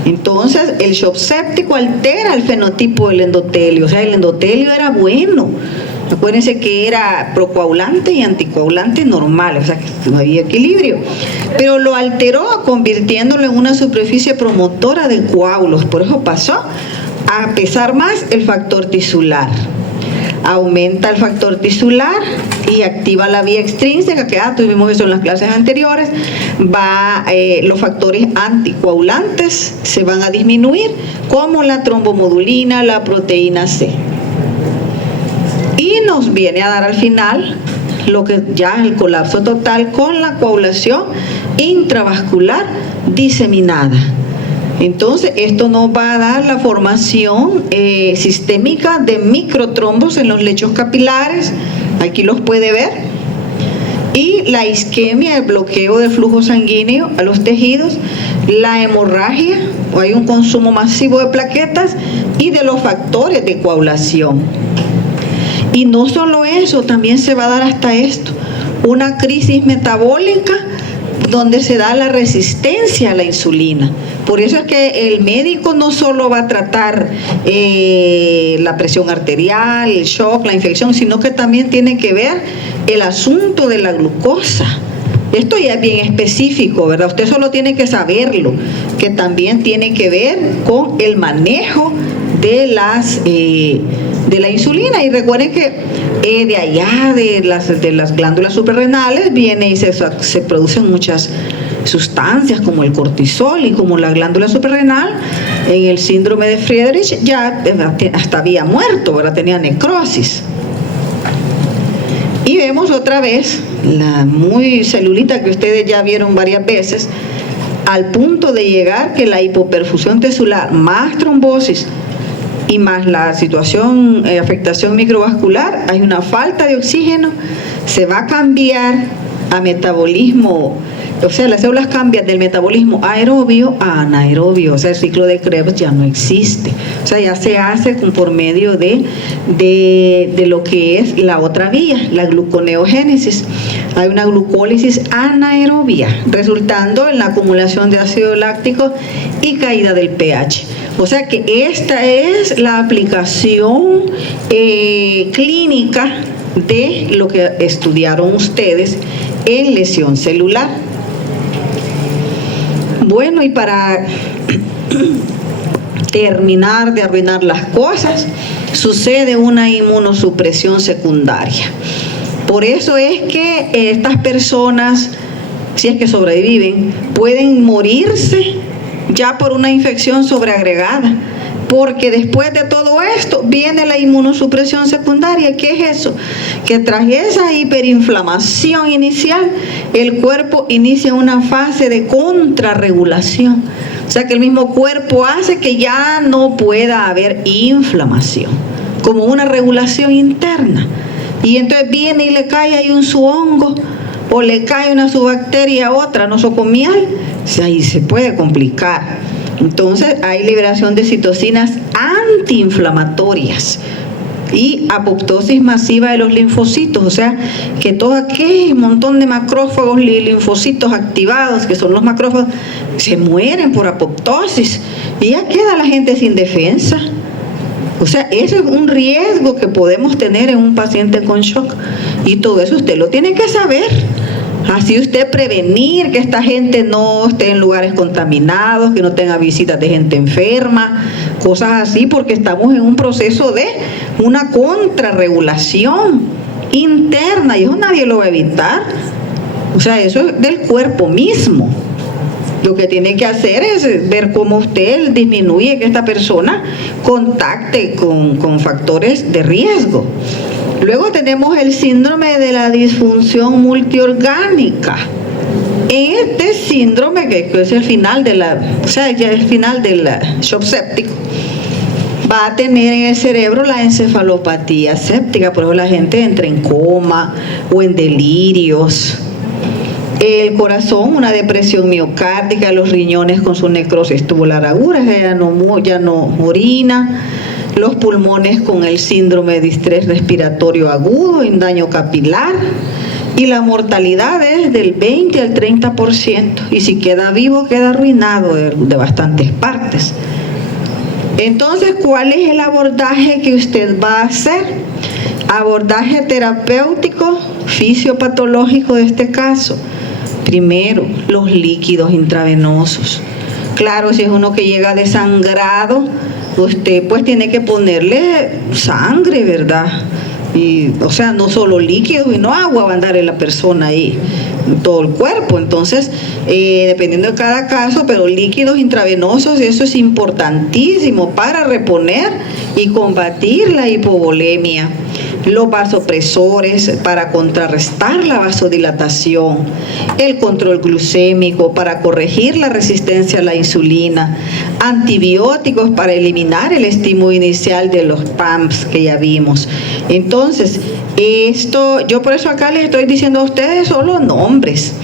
Entonces el shock séptico altera el fenotipo del endotelio, o sea, el endotelio era bueno. Acuérdense que era procoagulante y anticoagulante normal, o sea que no había equilibrio. Pero lo alteró convirtiéndolo en una superficie promotora de coágulos, por eso pasó a pesar más el factor tisular. Aumenta el factor tisular y activa la vía extrínseca, que tuvimos eso en las clases anteriores. Los factores anticoagulantes se van a disminuir, como la trombomodulina, la proteína C. Y nos viene a dar al final lo que ya el colapso total con la coagulación intravascular diseminada. Entonces, esto nos va a dar la formación sistémica de microtrombos en los lechos capilares, aquí los puede ver, y la isquemia, el bloqueo del flujo sanguíneo a los tejidos, la hemorragia, o hay un consumo masivo de plaquetas, y de los factores de coagulación. Y no solo eso, también se va a dar hasta esto, una crisis metabólica donde se da la resistencia a la insulina. Por eso es que el médico no solo va a tratar la presión arterial, el shock, la infección, sino que también tiene que ver el asunto de la glucosa. Esto ya es bien específico, ¿verdad? Usted solo tiene que saberlo, que también tiene que ver con el manejo de la insulina. Y recuerden que de allá de las glándulas suprarrenales viene y se producen muchas sustancias como el cortisol, y como la glándula suprarrenal en el síndrome de Friedreich ya hasta había muerto, ¿verdad? Tenía necrosis. Y vemos otra vez la muy celulita que ustedes ya vieron varias veces, al punto de llegar que la hipoperfusión tisular más trombosis y más la situación, afectación microvascular, hay una falta de oxígeno, se va a cambiar a metabolismo, o sea, las células cambian del metabolismo aerobio a anaerobio, o sea, el ciclo de Krebs ya no existe, o sea, ya se hace por medio de lo que es la otra vía, la gluconeogénesis. Hay una glucólisis anaerobia, resultando en la acumulación de ácido láctico y caída del pH. O sea que esta es la aplicación clínica de lo que estudiaron ustedes en lesión celular. Bueno, y para terminar de arruinar las cosas, sucede una inmunosupresión secundaria. Por eso es que estas personas, si es que sobreviven, pueden morirse ya por una infección sobreagregada, porque después de todo esto viene la inmunosupresión secundaria. ¿Qué es eso? Que tras esa hiperinflamación inicial, el cuerpo inicia una fase de contrarregulación. O sea que el mismo cuerpo hace que ya no pueda haber inflamación, como una regulación interna. Y entonces viene y le cae ahí un hongo, o le cae una subacteria a otra nosocomial, ahí se puede complicar. Entonces hay liberación de citocinas antiinflamatorias y apoptosis masiva de los linfocitos, o sea que todo aquel montón de macrófagos y linfocitos activados, que son los macrófagos, se mueren por apoptosis y ya queda la gente sin defensa. O sea, eso es un riesgo que podemos tener en un paciente con shock, y todo eso usted lo tiene que saber. Así usted prevenir que esta gente no esté en lugares contaminados, que no tenga visitas de gente enferma, cosas así, porque estamos en un proceso de una contrarregulación interna y eso nadie lo va a evitar. O sea, eso es del cuerpo mismo. Lo que tiene que hacer es ver cómo usted disminuye que esta persona contacte con factores de riesgo. Luego tenemos el síndrome de la disfunción multiorgánica. Este síndrome, que es el final de ya el final del shock séptico, va a tener en el cerebro la encefalopatía séptica, por eso la gente entra en coma o en delirios. El corazón, una depresión miocárdica, los riñones con su necrosis tubular aguda, ya no orina. Los pulmones con el síndrome de estrés respiratorio agudo, en daño capilar, y la mortalidad es del 20 al 30%, y si queda vivo queda arruinado de bastantes partes. Entonces, ¿cuál es el abordaje que usted va a hacer? Abordaje terapéutico, fisiopatológico de este caso. Primero, los líquidos intravenosos. Claro, si es uno que llega desangrado, usted pues tiene que ponerle sangre, ¿verdad? Y, o sea, no solo líquidos y no agua va a andar en la persona ahí, en todo el cuerpo. Entonces, dependiendo de cada caso, pero líquidos intravenosos, eso es importantísimo para reponer y combatir la hipovolemia. Los vasopresores para contrarrestar la vasodilatación, el control glucémico para corregir la resistencia a la insulina, antibióticos para eliminar el estímulo inicial de los PAMPs que ya vimos. Entonces, yo por eso acá les estoy diciendo a ustedes solo nombres.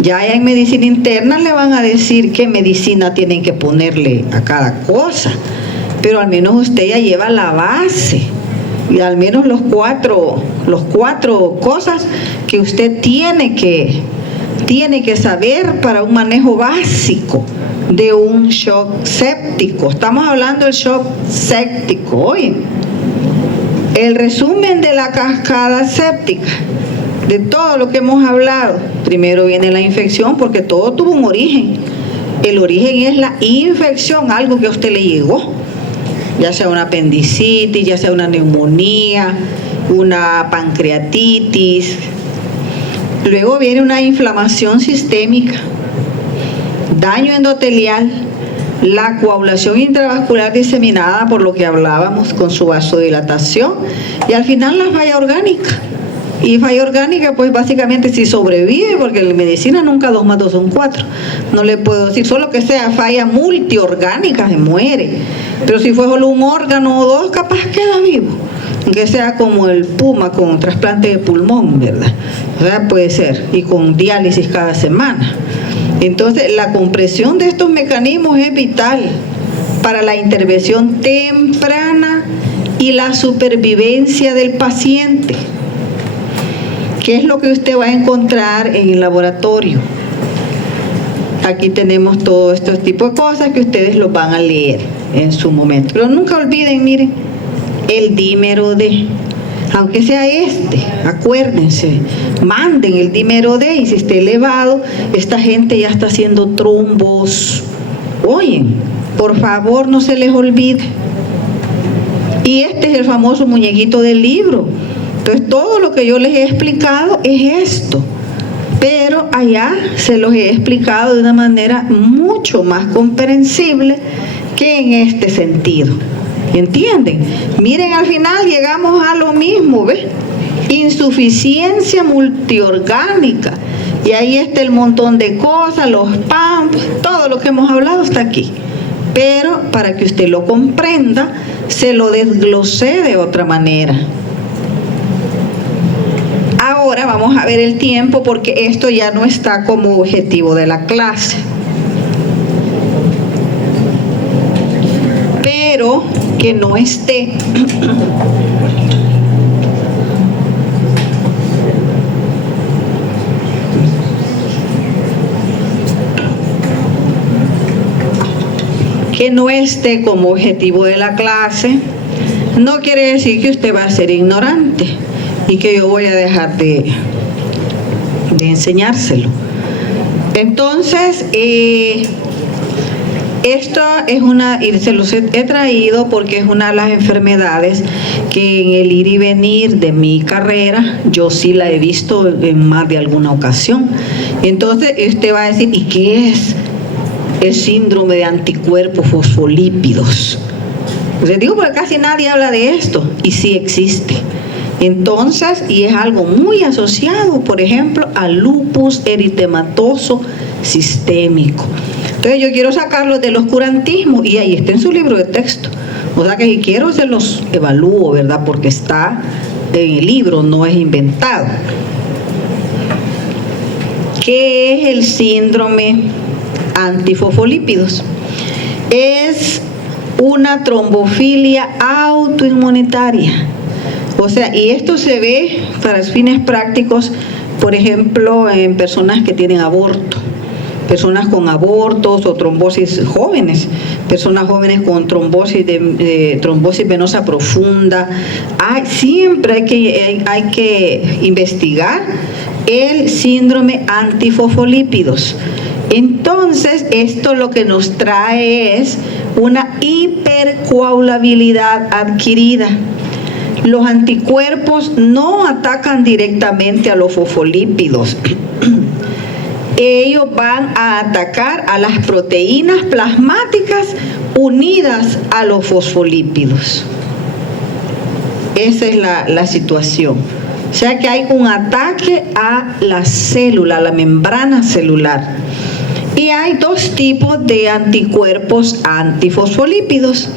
Ya en medicina interna le van a decir qué medicina tienen que ponerle a cada cosa, pero al menos usted ya lleva la base. Y al menos los cuatro cosas que usted tiene que saber para un manejo básico de un shock séptico. Estamos hablando del shock séptico hoy. El resumen de la cascada séptica. de todo lo que hemos hablado. Primero viene la infección, porque todo tuvo un origen. El origen es la infección, algo que a usted le llegó, ya sea una apendicitis, ya sea una neumonía, una pancreatitis. Luego viene una inflamación sistémica, daño endotelial, la coagulación intravascular diseminada, por lo que hablábamos, con su vasodilatación, y al final la falla orgánica. Y falla orgánica, pues básicamente si sobrevive, porque en medicina nunca 2 más 2 son 4. No le puedo decir, solo que sea falla multiorgánica, se muere. Pero si fue solo un órgano o dos, capaz queda vivo. Que sea como el Puma con trasplante de pulmón, ¿verdad? O sea, puede ser. Y con diálisis cada semana. Entonces, la comprensión de estos mecanismos es vital para la intervención temprana y la supervivencia del paciente. ¿Qué es lo que usted va a encontrar en el laboratorio? Aquí tenemos todo este tipo de cosas que ustedes los van a leer en su momento. Pero nunca olviden, miren, el dímero D. Aunque sea acuérdense, manden el dímero D, y si está elevado, esta gente ya está haciendo trombos. Oyen, por favor, no se les olvide. Y este es el famoso muñequito del libro. Entonces, todo lo que yo les he explicado es esto, pero allá se los he explicado de una manera mucho más comprensible que en este sentido. ¿Entienden? Miren, al final llegamos a lo mismo, ¿ves? Insuficiencia multiorgánica. Y ahí está el montón de cosas, los PAMP, todo lo que hemos hablado está aquí. Pero para que usted lo comprenda, se lo desglosé de otra manera. Ahora vamos a ver el tiempo, porque esto ya no está como objetivo de la clase. Pero que no esté como objetivo de la clase, no quiere decir que usted va a ser ignorante y que yo voy a dejar de enseñárselo. Entonces, esto es y se los he traído porque es una de las enfermedades que en el ir y venir de mi carrera yo sí la he visto en más de alguna ocasión. Entonces usted va a decir, ¿y qué es el síndrome de anticuerpos fosfolípidos? Les digo porque casi nadie habla de esto, y sí existe. Entonces, y es algo muy asociado, por ejemplo, al lupus eritematoso sistémico. Entonces yo quiero sacarlos del oscurantismo, y ahí está en su libro de texto. O sea que si quiero se los evalúo, ¿verdad? Porque está en el libro, no es inventado. ¿Qué es el síndrome antifosfolípidos? Es una trombofilia autoinmunitaria. O sea, y esto se ve para fines prácticos, por ejemplo, en personas que tienen aborto, personas con abortos o trombosis jóvenes, personas jóvenes con trombosis trombosis venosa profunda. Siempre hay que investigar el síndrome antifosfolípidos. Entonces, esto lo que nos trae es una hipercoagulabilidad adquirida. Los anticuerpos no atacan directamente a los fosfolípidos. Ellos van a atacar a las proteínas plasmáticas unidas a los fosfolípidos. Esa es la situación. O sea que hay un ataque a la célula, a la membrana celular. Y hay dos tipos de anticuerpos antifosfolípidos.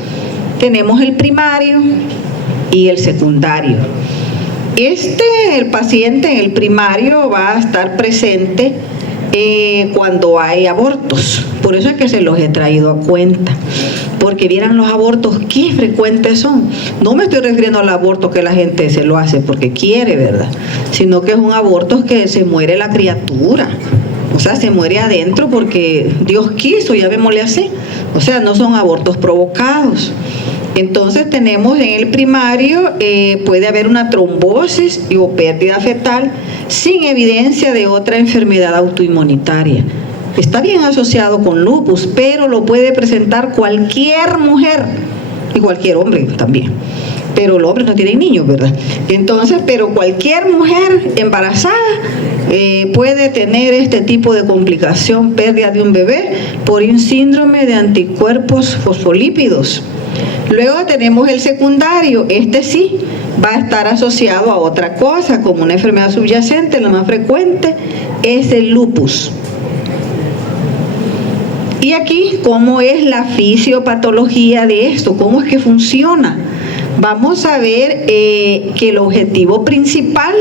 Tenemos el primario y el secundario. El paciente en el primario va a estar presente cuando hay abortos. Por eso es que se los he traído a cuenta. Porque vieran los abortos, qué frecuentes son. No me estoy refiriendo al aborto que la gente se lo hace porque quiere, ¿verdad? Sino que es un aborto que se muere la criatura. O sea, se muere adentro porque Dios quiso, llamémosle así. O sea, no son abortos provocados. Entonces tenemos en el primario, puede haber una trombosis o pérdida fetal sin evidencia de otra enfermedad autoinmunitaria. Está bien asociado con lupus, pero lo puede presentar cualquier mujer y cualquier hombre también. Pero los hombres no tienen niños, ¿verdad? Entonces, pero cualquier mujer embarazada puede tener este tipo de complicación, pérdida de un bebé, por un síndrome de anticuerpos fosfolípidos. Luego tenemos el secundario, este sí va a estar asociado a otra cosa, como una enfermedad subyacente, la más frecuente es el lupus. Y aquí, ¿cómo es la fisiopatología de esto? ¿Cómo es que funciona? Vamos a ver que el objetivo principal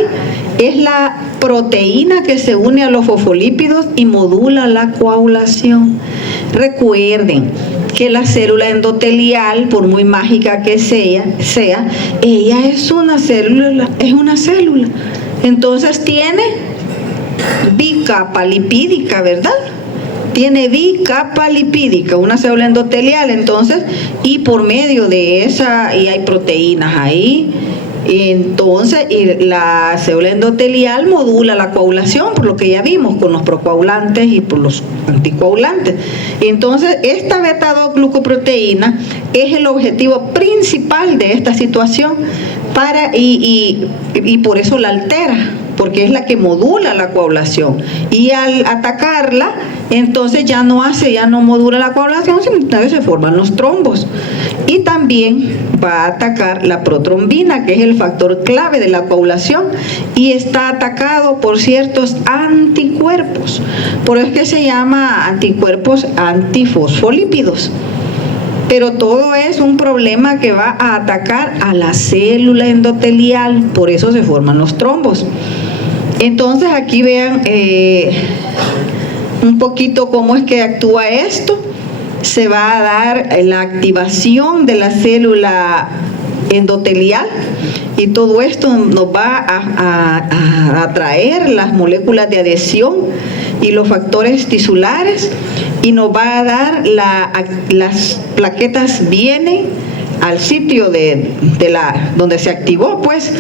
es la proteína que se une a los fosfolípidos y modula la coagulación. Recuerden que la célula endotelial, por muy mágica que sea, ella es una célula. Entonces tiene bicapa lipídica, ¿verdad? Tiene bicapa lipídica, una célula endotelial, entonces, y por medio de esa, y hay proteínas ahí, entonces la célula endotelial modula la coagulación, por lo que ya vimos, con los procoagulantes y por los anticoagulantes. Entonces, esta beta-2-glucoproteína es el objetivo principal de esta situación, y por eso la altera, porque es la que modula la coagulación, y al atacarla, entonces ya no modula la coagulación, sino que se forman los trombos. Y también va a atacar la protrombina, que es el factor clave de la coagulación, y está atacado por ciertos anticuerpos. Por eso es que se llama anticuerpos antifosfolípidos. Pero todo es un problema que va a atacar a la célula endotelial, por eso se forman los trombos. Entonces aquí vean un poquito cómo es que actúa esto. Se va a dar la activación de la célula endotelial y todo esto nos va a atraer las moléculas de adhesión y los factores tisulares, y nos va a dar las plaquetas vienen al sitio donde se activó, pues,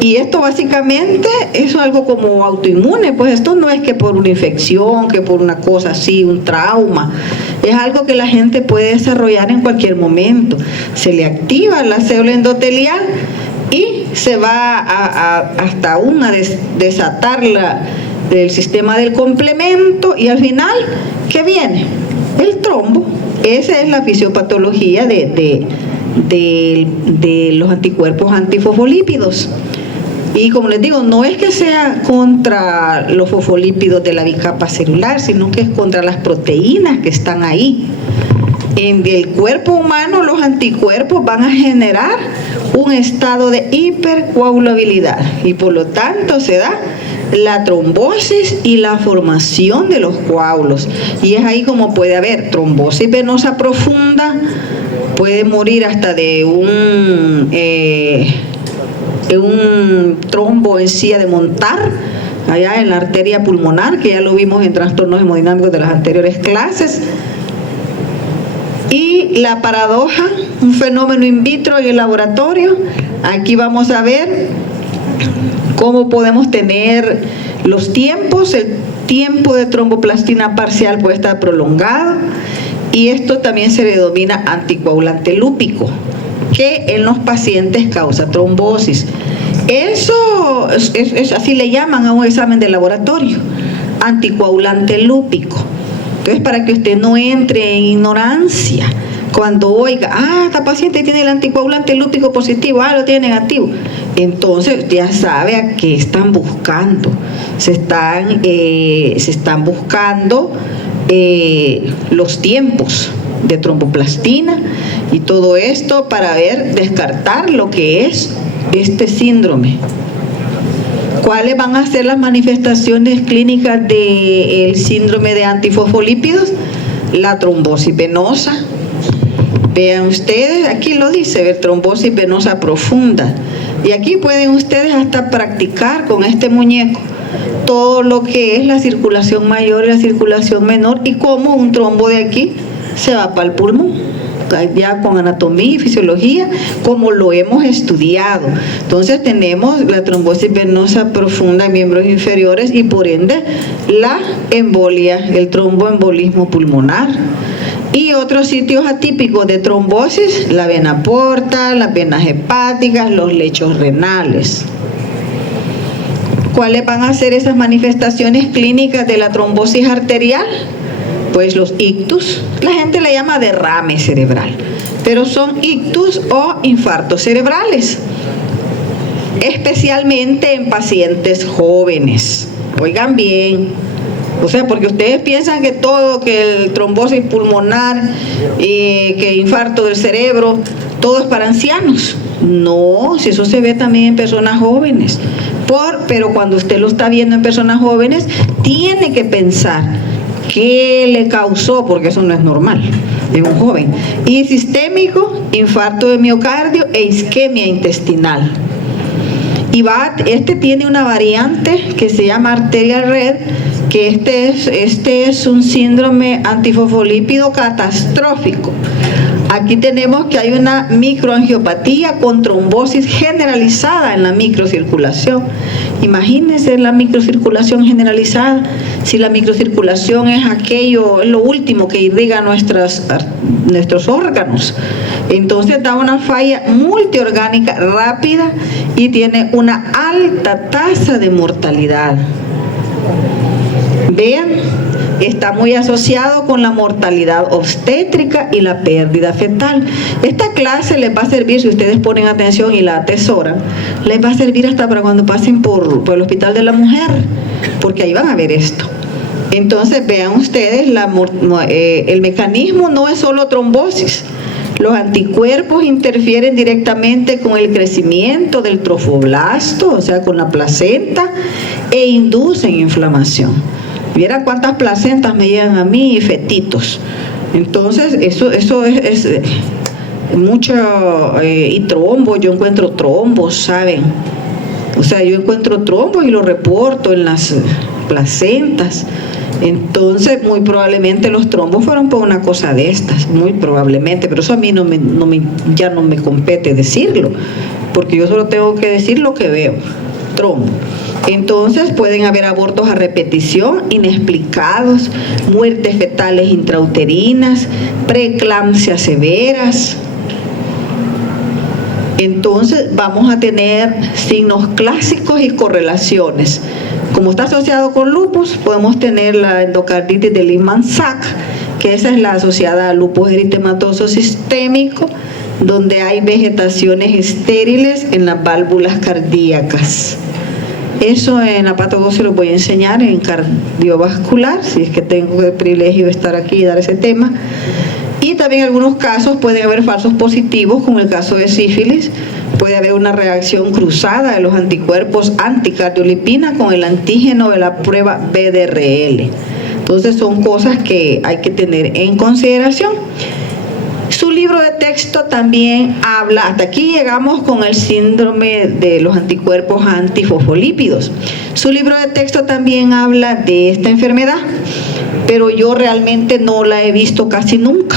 y esto básicamente es algo como autoinmune, pues esto no es que por una infección, que por una cosa así, un trauma, es algo que la gente puede desarrollar en cualquier momento. Se le activa la célula endotelial y se va hasta desatar el sistema del complemento, y al final, ¿qué viene? El trombo. Esa es la fisiopatología de los anticuerpos antifosfolípidos. Y como les digo, no es que sea contra los fosfolípidos de la bicapa celular, sino que es contra las proteínas que están ahí. En el cuerpo humano, los anticuerpos van a generar un estado de hipercoagulabilidad, y por lo tanto se da la trombosis y la formación de los coágulos. Y es ahí como puede haber trombosis venosa profunda, puede morir hasta de un trombo en silla de montar, allá en la arteria pulmonar, que ya lo vimos en trastornos hemodinámicos de las anteriores clases. Y la paradoja, un fenómeno in vitro en el laboratorio. Aquí vamos a ver cómo podemos tener los tiempos. El tiempo de tromboplastina parcial puede estar prolongado, y esto también se le denomina anticoagulante lúpico, que en los pacientes causa trombosis. Eso es así le llaman a un examen de laboratorio, anticoagulante lúpico. Entonces, para que usted no entre en ignorancia cuando oiga, esta paciente tiene el anticoagulante lúpico positivo, lo tiene negativo, entonces ya sabe a qué están buscando. Se están buscando los tiempos de tromboplastina y todo esto para descartar lo que es este síndrome. ¿Cuáles van a ser las manifestaciones clínicas del síndrome de antifosfolípidos? La trombosis venosa. Vean ustedes, aquí lo dice, trombosis venosa profunda. Y aquí pueden ustedes hasta practicar con este muñeco todo lo que es la circulación mayor y la circulación menor, y cómo un trombo de aquí se va para el pulmón. ya con anatomía y fisiología, como lo hemos estudiado. Entonces tenemos la trombosis venosa profunda en miembros inferiores y por ende la embolia, el tromboembolismo pulmonar. Y otros sitios atípicos de trombosis, la vena porta, las venas hepáticas, los lechos renales. ¿Cuáles van a ser esas manifestaciones clínicas de la trombosis arterial? Pues los ictus, la gente le llama derrame cerebral, pero son ictus o infartos cerebrales, especialmente en pacientes jóvenes. Oigan bien, o sea, porque ustedes piensan que todo, que el trombosis pulmonar, que infarto del cerebro, todo es para ancianos. No, si eso se ve también en personas jóvenes. Pero cuando usted lo está viendo en personas jóvenes, tiene que pensar qué le causó, porque eso no es normal en un joven. Y sistémico, infarto de miocardio e isquemia intestinal. Y este tiene una variante que se llama arterial red, que este es un síndrome antifosfolípido catastrófico. Aquí tenemos que hay una microangiopatía con trombosis generalizada en la microcirculación. Imagínense la microcirculación generalizada. Si la microcirculación es aquello, es lo último que irriga nuestros órganos. Entonces da una falla multiorgánica rápida y tiene una alta tasa de mortalidad. Vean, está muy asociado con la mortalidad obstétrica y la pérdida fetal. Esta clase les va a servir, si ustedes ponen atención y la atesoran, les va a servir hasta para cuando pasen por el Hospital de la Mujer, porque ahí van a ver esto. Entonces vean ustedes, el mecanismo no es solo trombosis. Los anticuerpos interfieren directamente con el crecimiento del trofoblasto, o sea, con la placenta, e inducen inflamación. Viera cuántas placentas me llegan a mí y fetitos. Entonces, eso es mucho, y trombos, yo encuentro trombos, ¿saben? O sea, yo encuentro trombos y los reporto en las placentas. Entonces, muy probablemente los trombos fueron por una cosa de estas, muy probablemente, pero eso a mí ya no me compete decirlo, porque yo solo tengo que decir lo que veo, trombo. Entonces pueden haber abortos a repetición inexplicados, muertes fetales intrauterinas, preeclampsias severas. Entonces vamos a tener signos clásicos y correlaciones. Como está asociado con lupus, podemos tener la endocarditis de Lehmann-Sachs, que esa es la asociada a lupus eritematoso sistémico, donde hay vegetaciones estériles en las válvulas cardíacas. Eso en la pato 2 se lo voy a enseñar en cardiovascular, si es que tengo el privilegio de estar aquí y dar ese tema. Y también en algunos casos pueden haber falsos positivos, como el caso de sífilis. Puede haber una reacción cruzada de los anticuerpos anticardiolipina con el antígeno de la prueba BDRL. Entonces son cosas que hay que tener en consideración. Su libro de texto también habla, hasta aquí llegamos con el síndrome de los anticuerpos antifosfolípidos. Su libro de texto también habla de esta enfermedad, pero yo realmente no la he visto casi nunca.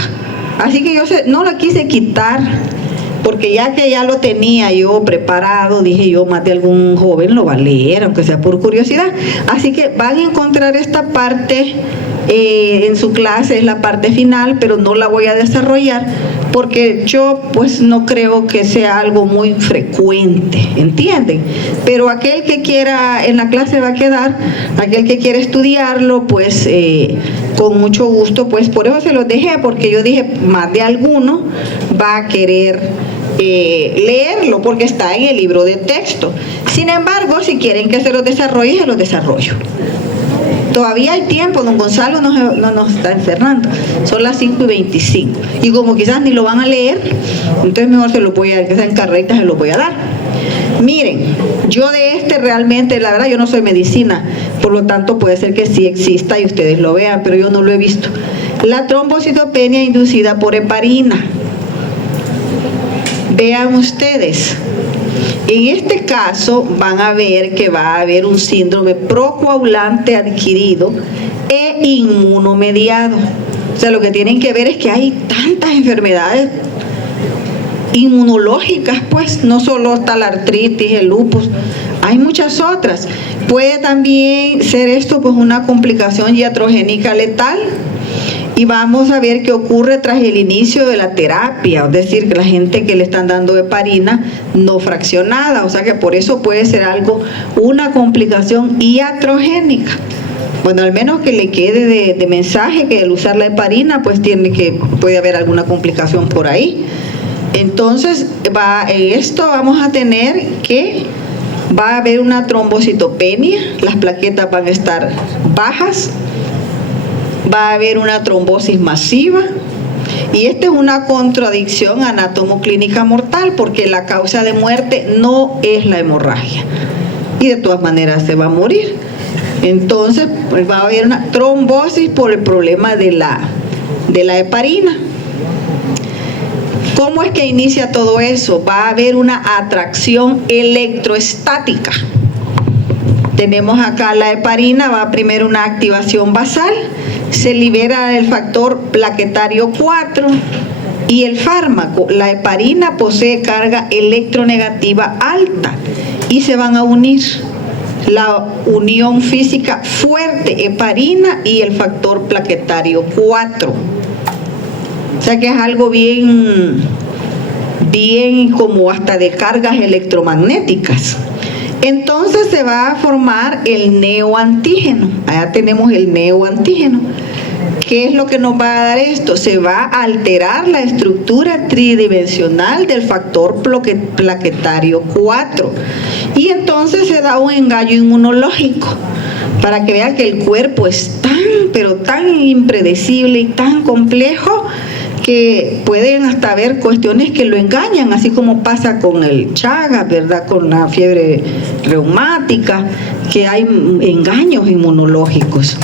Así que yo no la quise quitar, porque ya que ya lo tenía yo preparado, dije yo, más de algún joven lo va a leer, aunque sea por curiosidad. Así que van a encontrar esta parte en su clase, es la parte final, pero no la voy a desarrollar porque yo pues no creo que sea algo muy frecuente, ¿entienden? Pero aquel que quiera, en la clase va a quedar, aquel que quiera estudiarlo, pues con mucho gusto, pues por eso se los dejé, porque yo dije, más de alguno va a querer leerlo, porque está en el libro de texto. Sin embargo, si quieren que se los desarrolle, se los desarrollo. Todavía hay tiempo, don Gonzalo no nos está encerrando, son las 5:25, y como quizás ni lo van a leer, entonces mejor se lo voy a, que sean carretas, se los voy a dar. Miren, yo de realmente, la verdad yo no soy medicina, por lo tanto puede ser que sí exista y ustedes lo vean, pero yo no lo he visto. La trombocitopenia inducida por heparina. Vean ustedes, en este caso van a ver que va a haber un síndrome procoagulante adquirido e inmunomediado. O sea, lo que tienen que ver es que hay tantas enfermedades inmunológicas, pues, no solo está la artritis, el lupus, hay muchas otras. Puede también ser esto pues una complicación iatrogénica letal, y vamos a ver qué ocurre tras el inicio de la terapia, es decir, que la gente que le están dando heparina no fraccionada, o sea que por eso puede ser una complicación iatrogénica. Bueno, al menos que le quede de mensaje que al usar la heparina pues puede haber alguna complicación por ahí. Entonces, en esto vamos a tener que va a haber una trombocitopenia, las plaquetas van a estar bajas, va a haber una trombosis masiva, y esta es una contradicción anatomoclínica mortal, porque la causa de muerte no es la hemorragia, y de todas maneras se va a morir. Entonces, pues va a haber una trombosis por el problema de la heparina. ¿Cómo es que inicia todo eso? Va a haber una atracción electroestática. Tenemos acá la heparina, va primero una activación basal, se libera el factor plaquetario 4 y el fármaco. La heparina posee carga electronegativa alta y se van a unir. La unión física fuerte, heparina y el factor plaquetario 4. O sea que es algo bien como hasta de cargas electromagnéticas. Entonces se va a formar el neoantígeno. Allá tenemos el neoantígeno. ¿Qué es lo que nos va a dar esto? Se va a alterar la estructura tridimensional del factor plaquetario 4. Y entonces se da un engaño inmunológico, para que vean que el cuerpo es pero tan impredecible y tan complejo, que pueden hasta haber cuestiones que lo engañan, así como pasa con el Chagas, ¿verdad? Con la fiebre reumática, que hay engaños inmunológicos.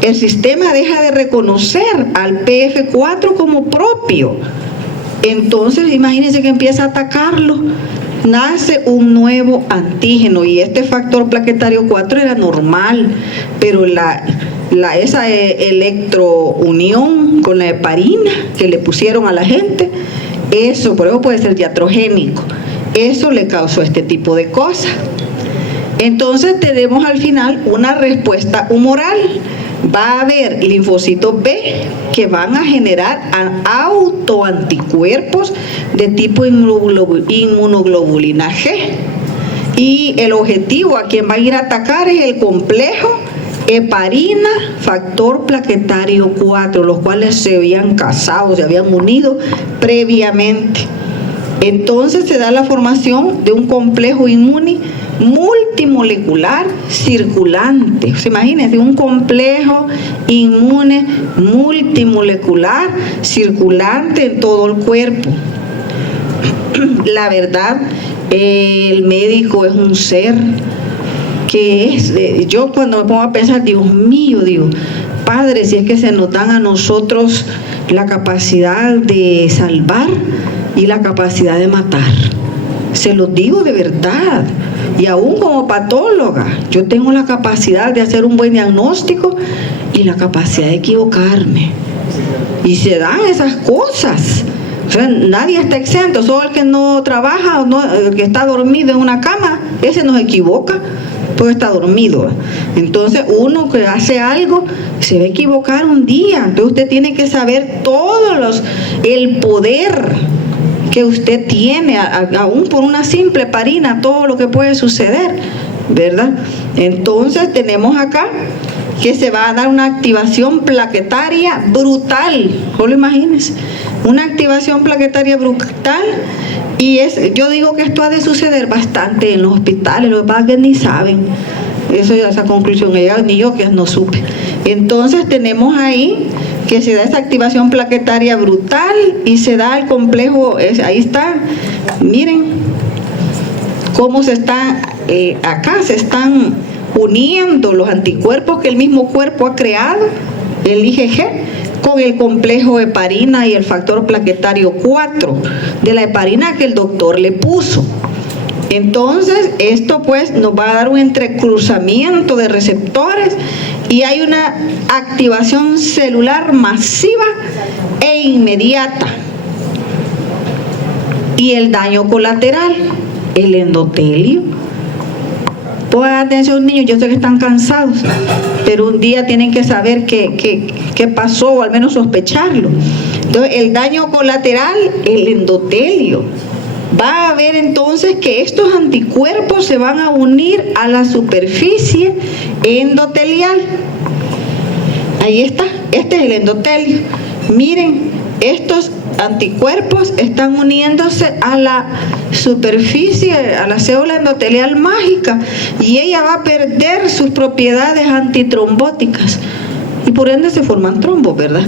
El sistema deja de reconocer al PF4 como propio. Entonces, imagínense que empieza a atacarlo. Nace un nuevo antígeno, y este factor plaquetario 4 era normal, pero esa electrounión con la heparina que le pusieron a la gente, eso por eso puede ser iatrogénico, eso le causó este tipo de cosas. Entonces tenemos al final una respuesta humoral. Va a haber linfocitos B que van a generar autoanticuerpos de tipo inmunoglobulina G, y el objetivo a quien va a ir a atacar es el complejo heparina, factor plaquetario 4, los cuales se habían casado, se habían unido previamente. Entonces se da la formación de un complejo inmune multimolecular circulante. ¿Se imagínense? Un complejo inmune multimolecular circulante en todo el cuerpo. La verdad, el médico es un ser que yo cuando me pongo a pensar, Dios mío, digo, Padre, si es que se nos dan a nosotros la capacidad de salvar y la capacidad de matar. Se los digo de verdad. Y aún como patóloga, yo tengo la capacidad de hacer un buen diagnóstico y la capacidad de equivocarme. Y se dan esas cosas. O sea, nadie está exento, solo el que no trabaja, el que está dormido en una cama, ese no se equivoca, porque está dormido. Entonces uno que hace algo se va a equivocar un día. Entonces usted tiene que saber el poder que usted tiene, aún por una simple heparina, todo lo que puede suceder, ¿verdad? Entonces tenemos acá que se va a dar una activación plaquetaria brutal, solo imagínense, una activación plaquetaria brutal, y yo digo que esto ha de suceder bastante en los hospitales, los padres ni saben, esa conclusión ni yo que no supe. Entonces tenemos ahí que se da esa activación plaquetaria brutal y se da el complejo, ahí está, miren cómo se está, acá se están uniendo los anticuerpos que el mismo cuerpo ha creado, el IgG, con el complejo heparina y el factor plaquetario 4 de la heparina que el doctor le puso. Entonces esto pues nos va a dar un entrecruzamiento de receptores y hay una activación celular masiva e inmediata. Y el daño colateral, el endotelio. Pongan atención, niños, yo sé que están cansados, pero un día tienen que saber qué pasó, o al menos sospecharlo. Entonces, el daño colateral, el endotelio. Va a haber entonces que estos anticuerpos se van a unir a la superficie endotelial. Ahí está, este es el endotelio. Miren, estos anticuerpos están uniéndose a la superficie, a la célula endotelial mágica, y ella va a perder sus propiedades antitrombóticas y por ende se forman trombos, ¿verdad?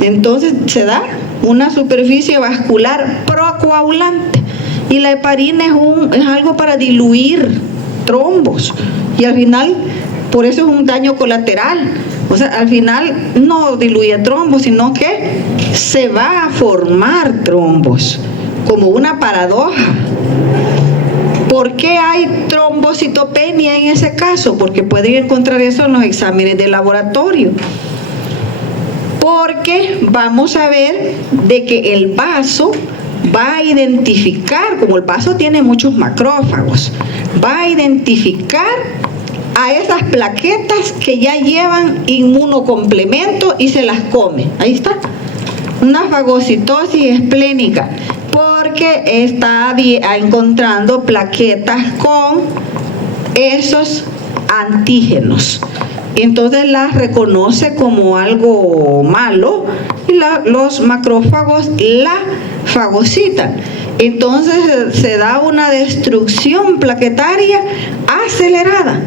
Entonces se da una superficie vascular procoagulante y la heparina es algo para diluir trombos, y al final por eso es un daño colateral. O sea, al final no diluye trombos, sino que se va a formar trombos, como una paradoja. ¿Por qué hay trombocitopenia en ese caso? Porque pueden encontrar eso en los exámenes de laboratorio. Porque vamos a ver de que el vaso va a identificar, como el vaso tiene muchos macrófagos, va a identificar a esas plaquetas que ya llevan inmunocomplemento y se las come. Ahí está, una fagocitosis esplénica, porque está encontrando plaquetas con esos antígenos. Entonces las reconoce como algo malo y los macrófagos la fagocitan. Entonces se da una destrucción plaquetaria acelerada.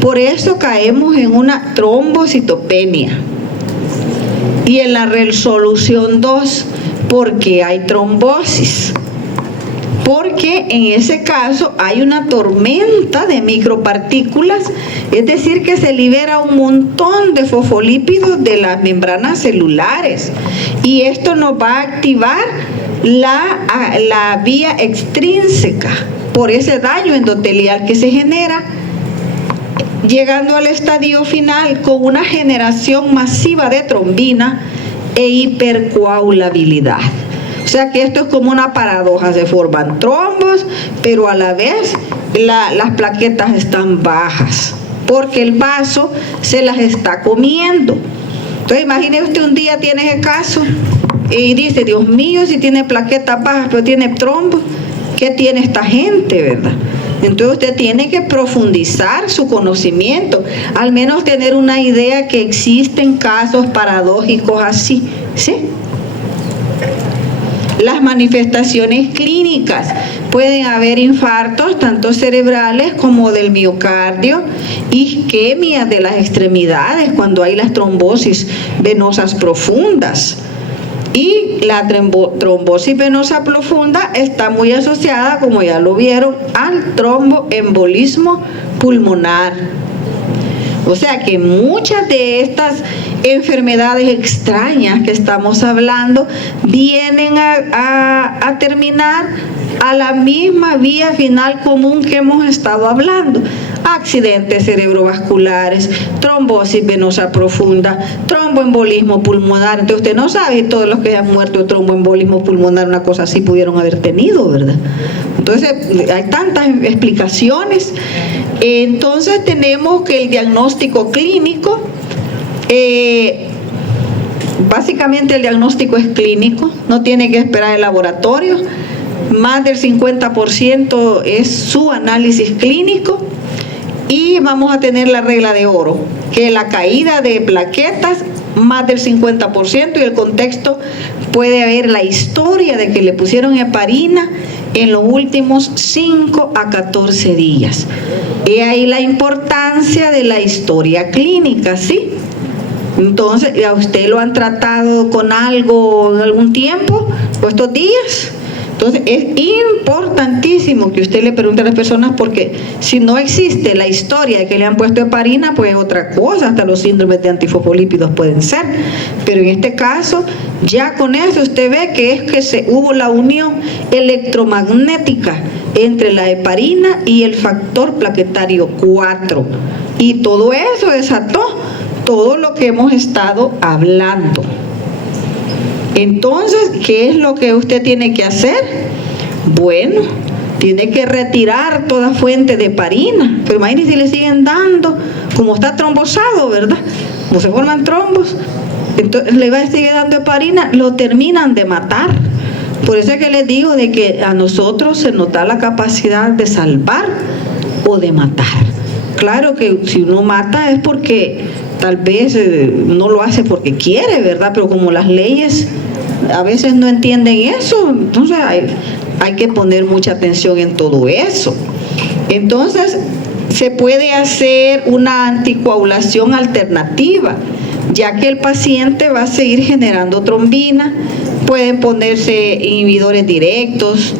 Por eso caemos en una trombocitopenia. Y en la resolución 2, porque hay trombosis. Porque en ese caso hay una tormenta de micropartículas, es decir, que se libera un montón de fosfolípidos de las membranas celulares. Y esto nos va a activar la vía extrínseca por ese daño endotelial que se genera, llegando al estadio final con una generación masiva de trombina e hipercoagulabilidad. O sea que esto es como una paradoja, se forman trombos, pero a la vez las plaquetas están bajas, porque el vaso se las está comiendo. Entonces imagine usted, un día tiene ese caso y dice, Dios mío, si tiene plaquetas bajas pero tiene trombos, ¿qué tiene esta gente, verdad? Entonces usted tiene que profundizar su conocimiento, al menos tener una idea que existen casos paradójicos así, ¿sí? Las manifestaciones clínicas, pueden haber infartos tanto cerebrales como del miocardio, isquemia de las extremidades cuando hay las trombosis venosas profundas. Y la trombosis venosa profunda está muy asociada, como ya lo vieron, al tromboembolismo pulmonar. O sea que muchas de estas enfermedades extrañas que estamos hablando vienen a terminar a la misma vía final común que hemos estado hablando: accidentes cerebrovasculares, trombosis venosa profunda, tromboembolismo pulmonar. Entonces usted no sabe, todos los que han muerto de tromboembolismo pulmonar, una cosa así pudieron haber tenido, ¿verdad? Entonces hay tantas explicaciones. Entonces tenemos que el diagnóstico clínico, básicamente el diagnóstico es clínico, no tiene que esperar el laboratorio. Más del 50% es su análisis clínico, y vamos a tener la regla de oro, que la caída de plaquetas más del 50%, y el contexto puede haber la historia de que le pusieron heparina en los últimos 5 a 14 días. Y ahí la importancia de la historia clínica, ¿sí? Entonces, ¿a usted lo han tratado con algo en algún tiempo o estos días? Entonces es importantísimo que usted le pregunte a las personas, porque si no existe la historia de que le han puesto heparina, pues es otra cosa, hasta los síndromes de antifosfolípidos pueden ser. Pero en este caso, ya con eso usted ve que es que hubo la unión electromagnética entre la heparina y el factor plaquetario 4. Y todo eso desató todo lo que hemos estado hablando. Entonces, ¿qué es lo que usted tiene que hacer? Bueno, tiene que retirar toda fuente de heparina. Pero imagínense si le siguen dando, como está trombosado, ¿verdad? Como se forman trombos, entonces le va a seguir dando heparina, lo terminan de matar. Por eso es que les digo de que a nosotros se nos da la capacidad de salvar o de matar. Claro que si uno mata es porque tal vez no lo hace porque quiere, ¿verdad? Pero como las leyes a veces no entienden eso, entonces hay que poner mucha atención en todo eso. Entonces, se puede hacer una anticoagulación alternativa, ya que el paciente va a seguir generando trombina. Pueden ponerse inhibidores directos.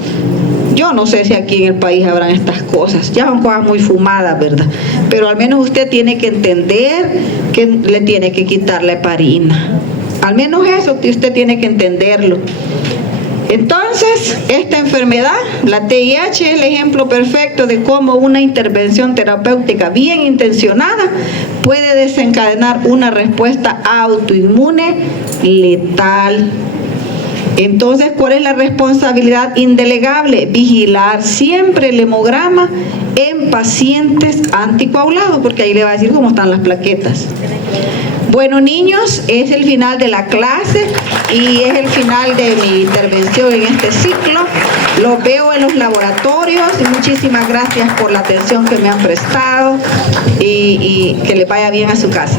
Yo no sé si aquí en el país habrán estas cosas, ya son cosas muy fumadas, ¿verdad? Pero al menos usted tiene que entender que le tiene que quitar la heparina. Al menos eso usted tiene que entenderlo. Entonces, esta enfermedad, la TIH, es el ejemplo perfecto de cómo una intervención terapéutica bien intencionada puede desencadenar una respuesta autoinmune letal. Entonces, ¿cuál es la responsabilidad indelegable? Vigilar siempre el hemograma en pacientes anticoagulados, porque ahí le va a decir cómo están las plaquetas. Bueno, niños, es el final de la clase y es el final de mi intervención en este ciclo. Los veo en los laboratorios y muchísimas gracias por la atención que me han prestado y que les vaya bien a su casa.